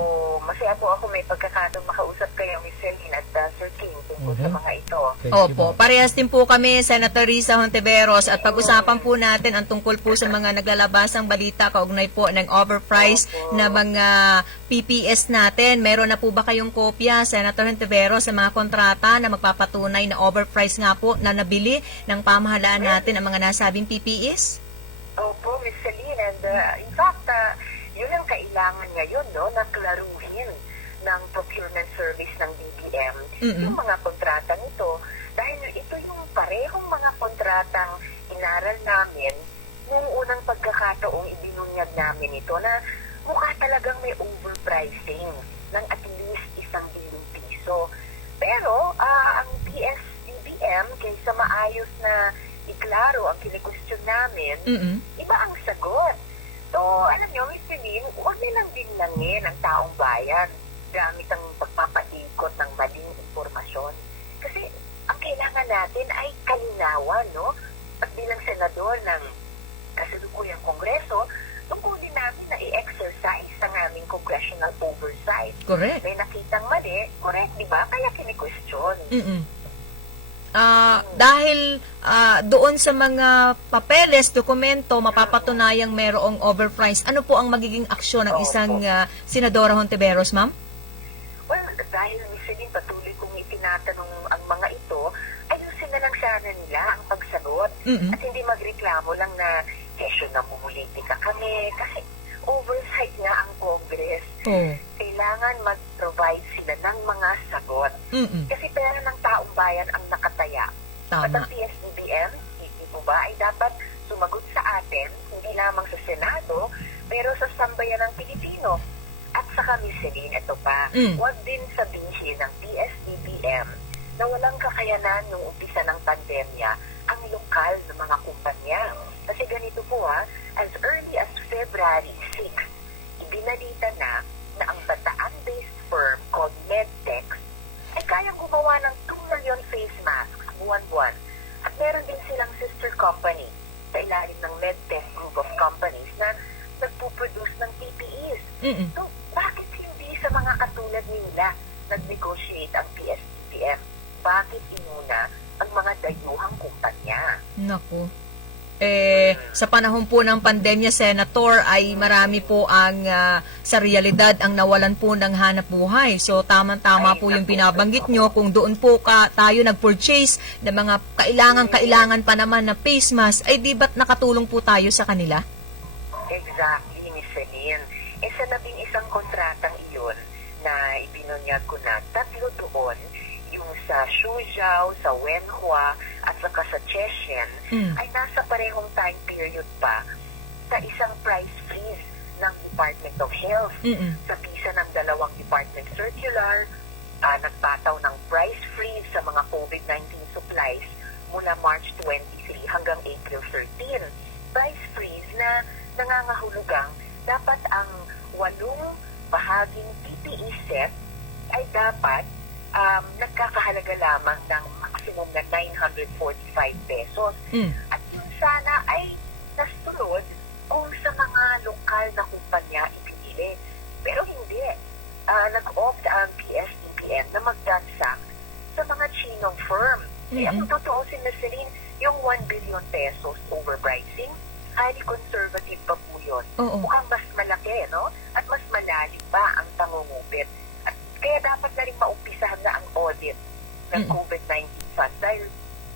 masaya po ako may pagkakataong makausap kayo, Ms. Celine at Sir King tungkol sa mga ito. Opo, parehas din po kami, Senator Risa Hontiveros, at pag-usapan po natin ang tungkol po sa mga naglalabasang balita kaugnay po ng overprice na mga PPS natin. Meron na po ba kayong kopya, Senator Hontiveros, sa mga kontrata na magpapatunay na overprice nga po na nabili ng pamahalaan natin ang mga nasabing PPS? Opo, Ms. Celine, and in fact, yun ang kailangan ngayon, no, na klaruhin ng procurement service ng DBM, yung mga kontrata nito, dahil ito yung parehong mga kontratang inaral namin nung unang pagkakataong ibinunyag namin ito na mukha talagang may overpricing ng at least 1,000,000 piso. Pero ang PS-DBM, kaysa maayos na iklaro ang kini-question namin, iba ang sagot. So, alam nyo, Ms. Celine, huwag nilang dinlangin ang taong bayan gamit ang pagpapaikot ng maling impormasyon. Kasi ang kailangan natin ay kalinawan, no? At bilang senador ng kasalukuyang kongreso, tungkulin namin na i-exercise ang aming congressional oversight. Correct. May nakitang mali, correct, di ba? Kaya kini-question. Dahil doon sa mga papeles, dokumento, mapapatunayang merong overprice, ano po ang magiging aksyon ng isang Senadora Hontiveros, ma'am? Well, dahil Celine, patuloy kong itinatanong ang mga ito, ayusin na lang sana nila ang pagsagot at hindi magreklamo lang na kesyo na mumulitika kami kasi oversight nga ang Congress. Kailangan mag-provide sila ng mga sagot. Kasi pera ng taong bayan ang nakataya. At ang PSDBM, hindi po ba, ay dapat sumagot sa atin, hindi lamang sa Senado, pero sa sambayan ng Pilipino. At saka, Ms. Celine, ito pa, huwag din sabihin ng PSDBM na walang kakayanan nung umpisa ng pandemya ang lokal na mga kumpanya. Kasi ganito po as early as February 6, ibinalita na ang Bataan-based firm called Medtex ay kayang gumawa ng 2 million face masks buwan-buwan. At meron din silang sister company sa ilalim ng Medtech group of companies na nagpuproduce ng PPEs. So, bakit hindi sa mga katulad nila nag-negotiate ang PSDBM? Bakit inuna ang mga dayuhang kumpanya? Naku. Sa panahon po ng pandemya, Senator, ay marami po ang sa realidad ang nawalan po ng hanap buhay. So, tamang-tama po yung binabanggit nyo. Kung doon po tayo nag-purchase ng mga kailangan pa naman na face mask, ay di ba't nakatulong po tayo sa kanila? Exactly, Ms. Celine. Sa 11 kontratang iyon na ibinunyag ko na, 3 doon, yung sa Suzhou, sa Wenhua, at saka sa Chechen, ay nasa parehong time period pa sa isang price freeze ng Department of Health. Sa bisa ng 2 department circular, nagpataw ng price freeze sa mga COVID-19 supplies mula March 23 hanggang April 13. Price freeze na nangangahulugang dapat ang 8 bahaging PPE set ay dapat nagkakahalaga lamang ng maximum na 945 pesos. At yun sana ay nasunod kung sa mga lokal na kumpanya ipinili. Pero hindi. Nag-opt ang PSTPN na mag-transact sa mga Chinong firm. Kaya kung totoo si Celine, yung 1 billion pesos overpricing, highly conservative pa po yun. Mukhang mas malaki, no? At mas malalim pa ang pangungupit. At kaya dapat na rin maumpisahan na ang audit ng COVID-19 fund dahil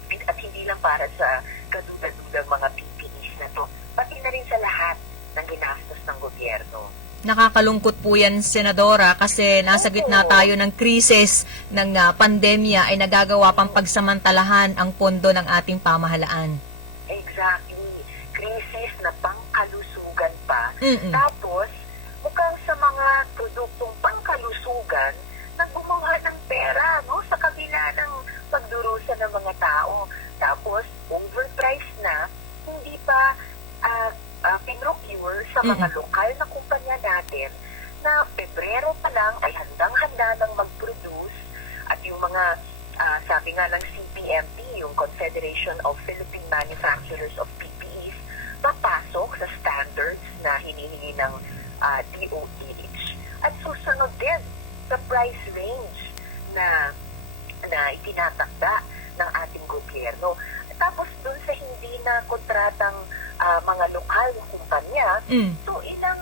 at hindi lang para sa kaduda-dudang mga PPEs na to, pati na rin sa lahat ng ginastos ng gobyerno. Nakakalungkot po yan, Senadora, kasi nasa gitna tayo ng krisis ng pandemya ay nagagawa pang pagsamantalahan ang pondo ng ating pamahalaan. Exactly. Krisis na pangkalusugan pa. Tapos, mukhang sa mga produktong pangkalusugan, nagbumangha ng pera, no? Sa kabila ng pagdurusa ng mga tao. Tapos, overpriced na, hindi pa pinrocure sa mga lokal na kumpanya natin na Pebrero pa lang ay handang-handa ng mag-produce at yung mga, sabi nga ng CPMP, yung Confederation of Philippine Manufacturers of PPEs, papasok sa standards na hinihingi ng DOH at susunod din sa price range na itinatakda ng ating gobyerno. Tapos dun sa hindi na kontratang mga lokal na kumpanya, so ilang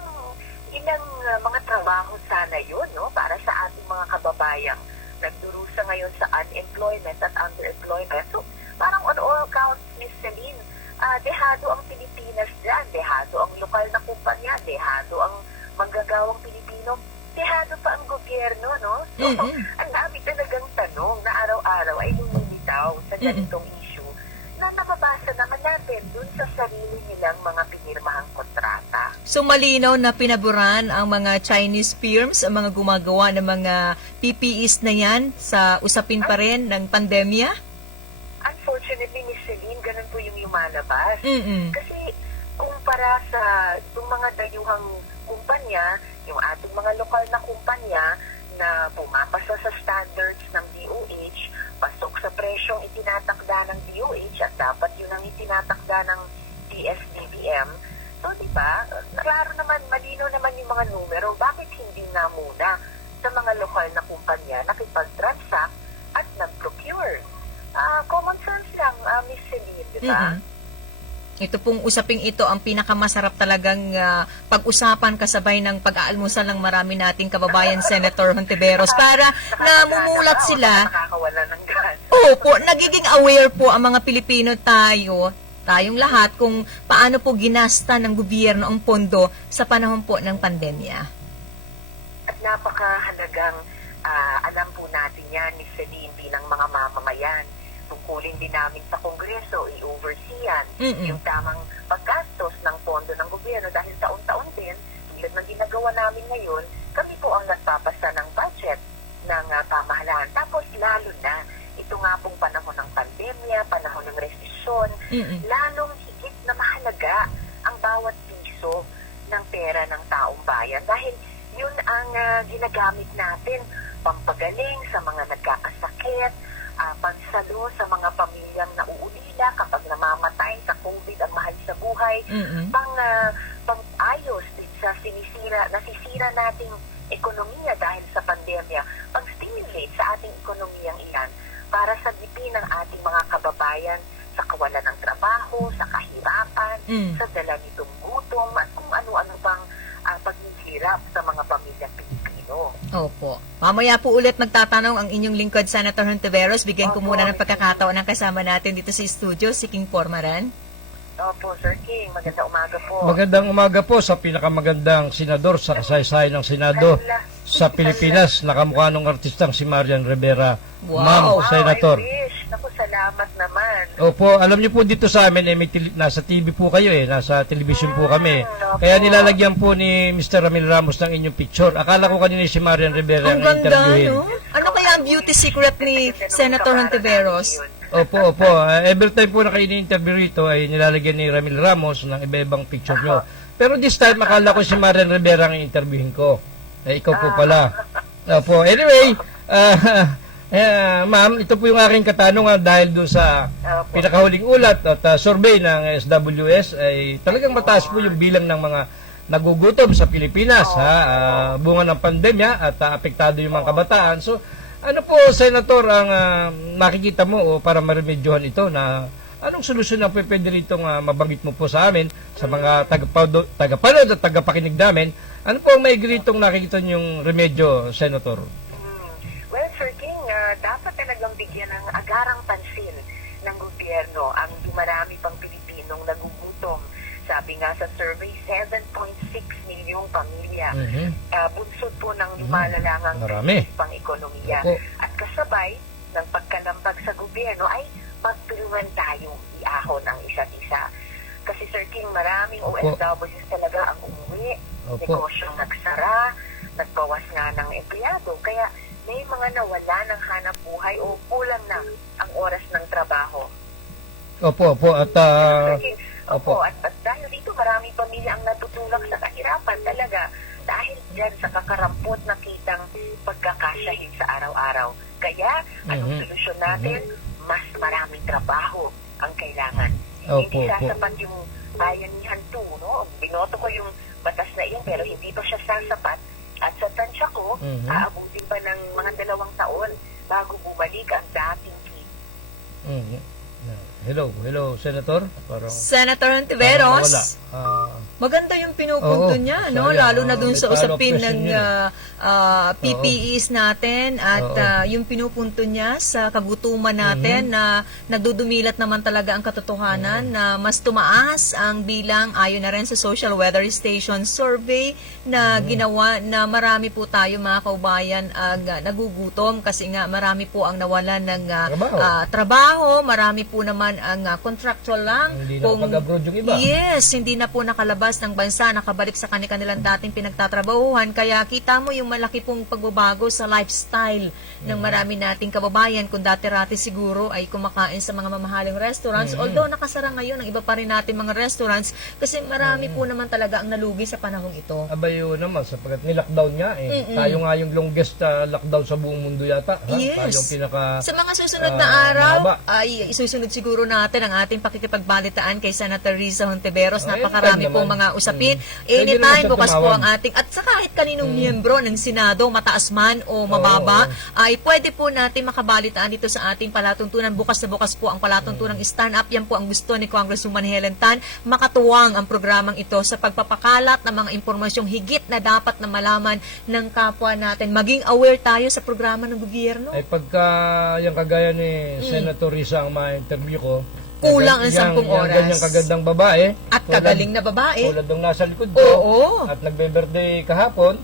mga trabaho sana yun, no? Para sa ating mga kababayang nagdurusa ngayon sa unemployment at underemployment. So parang on all counts, Miss Celine, dehado ang Pilipinas dyan, dehado ang lokal na kumpanya, dehado ang manggagawang Pilipino, dehado pa ang gobyerno, no? So, ang dami talagang tanong na araw-araw ay lumilitaw sa ganitong issue na nababasa naman natin dun sa sarili nilang mga pinirmahang kontrata. So malinaw na pinaboran ang mga Chinese firms, ang mga gumagawa ng mga PPEs na yan sa usapin pa rin ng pandemya? Unfortunately, Miss Celine, ganun po yung lumalabas. Kasi kumpara sa itong mga dayuhang kumpanya, yung ating mga lokal na kumpanya na pumapasa sa standards ng DOH, pasok sa presyong itinatakda ng DOH at dapat yun ang itinatakda ng PSBBM. So, di ba, klaro naman, malino naman yung mga numero. Bakit hindi na muna sa mga lokal na kumpanya nakipag-transact at nag-procure? Common sense lang, Miss Celine, di ba? Ito pong usaping ito ang pinakamasarap talagang pag-usapan kasabay ng pag-aalmusal ng marami nating kababayan, Senator Hontiveros, para namumulat sila. Nakakawala ng gas. Opo, nagiging aware po ang mga Pilipino tayong lahat kung paano po ginasta ng gobyerno ang pondo sa panahon po ng pandemya. At napakahalagang alam po natin yan, Ms. Celine, bilang mga mamamayan. Tungkulin din namin sa Kongreso, i-oversee yan yung tamang paggastos ng pondo ng gobyerno dahil taon-taon din, tulad ng ginagawa namin ngayon, kami po ang nagpapasa ng budget ng pamahalaan. Tapos lalo na, ito nga pong panahon ng pandemya, panahon ng resesyon, lalong higit na mahalaga ang bawat piso ng pera ng taong bayan dahil yun ang ginagamit natin pampagaling sa mga nagkakasakit, pansalo sa mga pamilyang nauulila kapag namamatay sa COVID ang mahal sa buhay, pang-ayos din sa nasisira nating ekonomiya dahil sa pandemya, pang-stimulate sa ating ekonomiyang ilan para sagipin ang ating mga kababayan sa kawalan ng trabaho, sa kahirapan, sa dala nitong gutom, at kung ano-ano pang paghihirap sa mga pamilyang Pilipino. Opo. Mamaya po ulit magtatanong ang inyong lingkod, Senator Hontiveros. Bigyan ko muna ng pagkakataon ng kasama natin dito sa studio, si King Pormaran. Opo, Sir King. Magandang umaga po. Magandang umaga po sa pinakamagandang senador sa kasaysayan ng Senado sa Pilipinas. Nakamukha ng artistang si Marian Rivera. Ma'am, Senator. I wish. Naku, salamat naman. Opo, alam niyo po dito sa amin, nasa TV po kayo nasa television po kami. Kaya nilalagyan po ni Mr. Ramil Ramos ng inyong picture. Akala ko kanina si Marian Rivera Ang ang ganda, interviewin. no? Ano kaya ang beauty secret ni Senator Hontiveros? Opo. Every time po na kayo ni-interview rito ay nilalagyan ni Ramil Ramos ng iba-ibang picture nyo. Pero this time, akala ko si Marian Rivera ang interviewin ko. Ikaw po pala. Opo. Anyway, ma'am, ito po yung aking katanungan dahil doon sa pinakahuling ulat at survey ng SWS ay talagang mataas po yung bilang ng mga nagugutom sa Pilipinas, bunga ng pandemya at apektado yung mga kabataan. So, ano po, Senator, ang nakikita mo para maremedyohan ito na anong solusyon na pwede rito mabanggit mo po sa amin, sa mga tagapanood at tagapakinig namin? Ano po ang maigritong nakikita niyong remedyo, Senator? Well, Sir King, dapat talagang bigyan ng agarang pansin ng gobyerno ang marami pang Pilipinong nagugutom. Sabi nga sa survey, 7.6 milyong pamilya. Bunsod po ng lumalalangang pang-ekonomiya. At kasabay ng pagkalambag sa gobyerno ay magtulungan tayong iahon ang isa't isa. Kasi Sir King, maraming OFWs talaga ang umuwi, negosyong nagsara, nagbawas nga ng empleyado. Kaya may mga nawala ng hanap buhay o kulang na ang oras ng trabaho. Opo. At at dahil dito marami pamilya ang natutulak sa kahirapan talaga dahil dyan sa kakarampot na kitang pagkakasyahin sa araw-araw. Kaya, anong solusyon natin? Mas maraming trabaho ang kailangan. Hindi sasapat yung bayanihan 2, no? Binoto ko yung batas na iyon pero hindi pa siya sasapat. At sa tansya ko, aabutin pa ng mga 2 taon bago bumalik ang dating kit. Hello, Senator. Senator Hontiveros, maganda yung pinupunto niya, no? Lalo na dun sa usapin ng PPEs natin at yung pinupunto niya sa kagutuman natin na nagdudumilat naman talaga ang katotohanan na mas tumaas ang bilang ayon na rin sa Social Weather Station survey na ginawa na marami po tayo mga kaubayan ang nagugutom kasi nga marami po ang nawalan ng trabaho, marami po naman ang contractual lang. Hindi na mag-abroad yung iba. Yes, hindi na po nakalabas ng bansa, nakabalik sa kanilang dating pinagtatrabahuhan. Kaya kita mo yung malaki pong pagbabago sa lifestyle ng marami nating kababayan. Kung dati-rati siguro ay kumakain sa mga mamahaling restaurants, although nakasara ngayon ang iba pa rin natin mga restaurants kasi marami po naman talaga ang nalugi sa panahong ito. Abayo naman, sapagkat ni-lockdown nga Tayo nga yung longest lockdown sa buong mundo yata. Yes. Tayo yung sa mga susunod na araw, ay isusunod siguro natin ang ating pakikipagbalitaan kay Senator Risa Hontiveros. Napakarami pong mga usapin. Anytime, bukas po ang ating, at sa kahit kaninong miyembro ng Senado, mataas man o mababa, ay pwede po natin makabalitaan dito sa ating palatuntunan. Bukas na bukas po ang palatuntunang stand up. Yan po ang gusto ni Congresswoman Helen Tan. Makatuwang ang programang ito sa pagpapakalat ng mga impormasyong higit na dapat na malaman ng kapwa natin. Maging aware tayo sa programa ng gobyerno. Ay pagka yung kagaya ni Senator Risa ang ma-interview ko, kulang ang 10 oras. Ganyang kagandang babae. At kagaling na babae. Tulad ng nasa likod ko. At nagbe-birthday kahapon.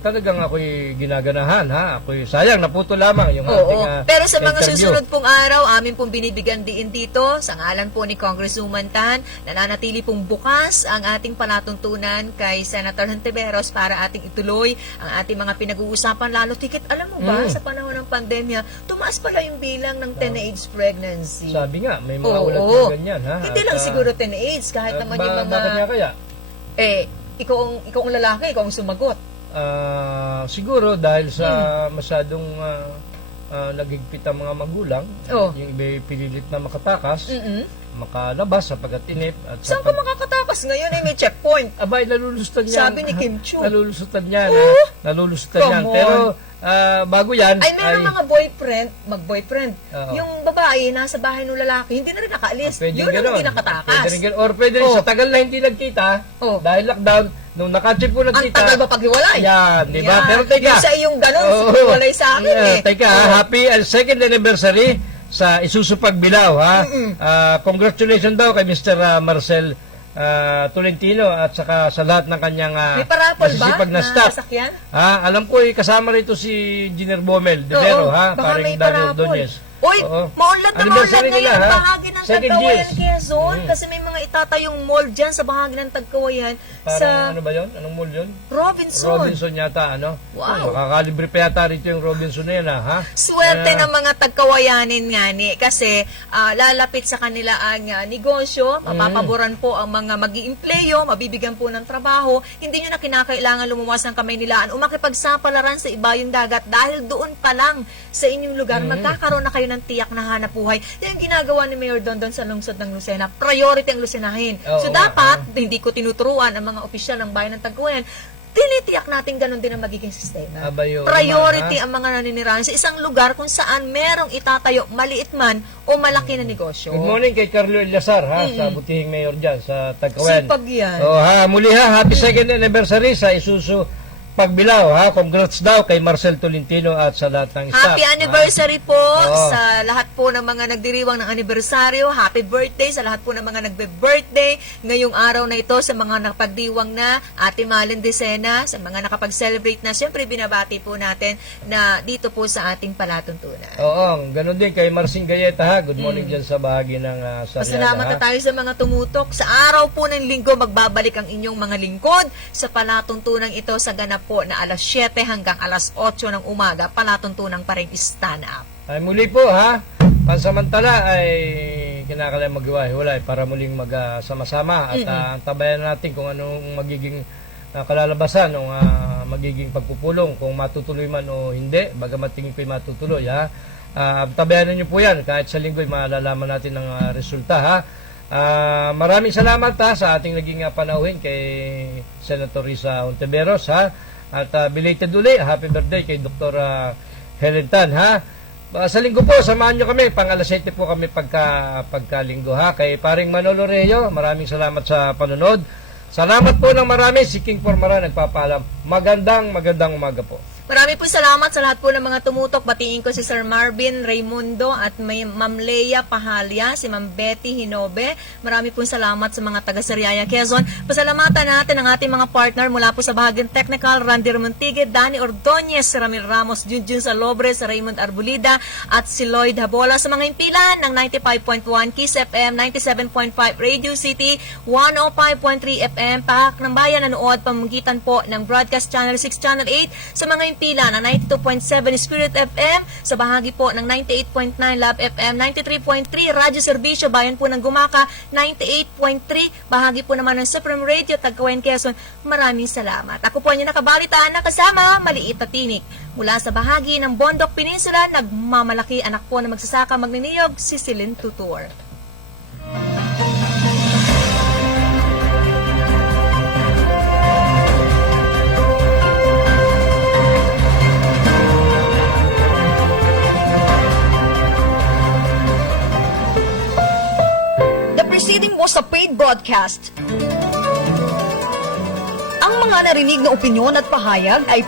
Talagang ako'y ginaganahan. Ako'y sayang, naputo lamang yung ating pero sa mga interview. susunod pong araw, amin pong binibigyan din dito sa ngalan po ni Congresswoman Tan, nananatili pong bukas ang ating palatuntunan kay Senator Hontiveros para ating ituloy ang ating mga pinag-uusapan. Lalo tikit, alam mo ba, sa panahon ng pandemya, tumaas pala yung bilang ng teenage pregnancy. Sabi nga, may mga ulat na ganyan. Hindi lang siguro teenage, kahit naman yung mga... Bakit nga kaya? Ikaw ang lalaki, ikaw ang sumagot. Siguro dahil sa masyadong naghigpit ang mga magulang, yung iba pinilit na makatakas, makalabas sapagkat inip. At saan ka makakatakas ngayon? May checkpoint. Abay, nalulusutan niyan. Sabi ni Kim Chu. Nalulusutan niyan. Nalulusutan niyan. Pero bago yan... Ay, meron mga mag-boyfriend. Yung babae, nasa bahay ng lalaki, hindi na rin nakaalis. Yun ang hindi nakatakas. Or pwede rin, sa tagal na hindi nagkita, dahil lockdown, nung naka-chip po nagkita... Ang tagal ba paghiwalay? Yan, di ba? Pero teka... Yung sa iyong ganun, hiwalay sa akin Teka, happy 2nd anniversary sa Isuzu Pagbilao, congratulations daw kay Mr. Marcel Tolentino at saka sa lahat ng kanyang may parapol ba na staff. Sasakyan? Alam ko kasama rito si Engineer Bomel Devero, baka paring may Daniel parapol. Ordonez. Uy, Oo. maunlad na Anniversary maunlad na nila, yung ha? bahagi ng Second Tagkawayan, years. Quezon. Kasi may mga itatayong mall dyan sa bahagi ng Tagkawayan Parang sa ano ba yun? Anong mall yun? Robinson. Robinson yata, ano? Wow. Makakalibre pa yata rito yung Robinson na yan, ha? Swerte Kaya- ng mga Tagkawayanin nga ni kasi lalapit sa kanila ang negosyo, mapapaboran po ang mga mag-iimpleyo, mabibigyan po ng trabaho, hindi nyo na kinakailangan lumuwas ng kamay nilaan o makipagsapalaran sa ibayong dagat dahil doon pa lang sa inyong lugar, magkakaroon na kayo ng tiyak na hanap buhay. Yan ang ginagawa ni Mayor Dondon sa lungsod ng Lucena. Priority ang Lucenahin. Oo, So dapat, hindi ko tinuturuan ang mga opisyal ng bayan ng Tagkawayan, tinitiyak natin ganun din ang magiging sistema. Aba yun, Priority ha? ang mga naninirahan sa isang lugar kung saan merong itatayo, maliit man o malaki na negosyo. Good morning kay Carlo Eliasar, ha? Sa butihing mayor dyan, sa Tagkawayan. Sipag yan. Oh, ha, muli ha, happy second anniversary sa Isuzu Pagbilao, ha? Congrats daw kay Marcel Tolentino at sa lahat ng staff. Happy anniversary po Oo. sa lahat po ng mga nagdiriwang ng anibersaryo. Happy birthday sa lahat po ng mga nagbe-birthday ngayong araw na ito, sa mga nakapagdiwang na, Ate Malin Decena, sa mga nakapag-celebrate na. Siyempre, binabati po natin na dito po sa ating palatuntunan. Oo, ganun din kay Marcin Gayeta, ha? Good morning dyan sa bahagi ng Sariana. Pasalamat na tayo sa mga tumutok. Sa araw po ng linggo, magbabalik ang inyong mga lingkod sa palatuntunan ito sa ganap po na alas 7 hanggang alas 8 ng umaga. Palatuntunan pa rin stand up. Ay muli po, ha? Pansamantala ay kinakailangan maghiwa-hiwalay para muling magsama-sama at tabayan natin kung anong magiging kalalabasan ng magiging pagpupulong, kung matutuloy man o hindi, bagamat tingin ko'y matutuloy, ha? Tabayanan niyo po yan, kahit sa linggo'y malalaman natin ang resulta, ha? Maraming salamat, ha, sa ating naging panauhin kay Senator Risa Ontiveros, ha? At belated uli, happy birthday kay Dr. Helen Tan, ha? Sa linggo po, samahan nyo kami, pang alas 7 po kami pagkalinggo, ha? Kay paring Manolo Reo, maraming salamat sa panonood. Salamat po ng marami, si King Formara nagpapaalam. Magandang umaga po. Marami po salamat sa lahat po ng mga tumutok. Batiin ko si Sir Marvin Raimundo at may Ma'am Leia Pahalya, si Ma'am Betty Hinobe. Marami po salamat sa mga taga-Sariaya, Quezon. Pasalamatan natin ang ating mga partner mula po sa bahagyang technical, Randy Montigue, Danny Ordonez, Ramil Ramos, Junjun Salobre, sa Raymond Arbulida, at si Lloyd Habola sa mga impilan ng 95.1 Kiss FM, 97.5 Radio City, 105.3 FM, Pahak ng Bayan, nanood pamamagitan po ng Broadcast Channel 6, Channel 8, sa mga pila ng 92.7 Spirit FM, sa bahagi po ng 98.9 Love FM, 93.3 Radyo Serbisyo, Bayan po ng Gumaka, 98.3, bahagi po naman ng Supreme Radio, Tagkawayan, Quezon. Maraming salamat. Ako po niyo nakabalitaan na kasama, Maliit na Tinik. Mula sa bahagi ng Bondok Peninsula, nagmamalaki anak po na magsasaka magniniyog, si Celine Tutor. Proceeding mo sa paid broadcast. Ang mga narinig na opinyon at pahayag ay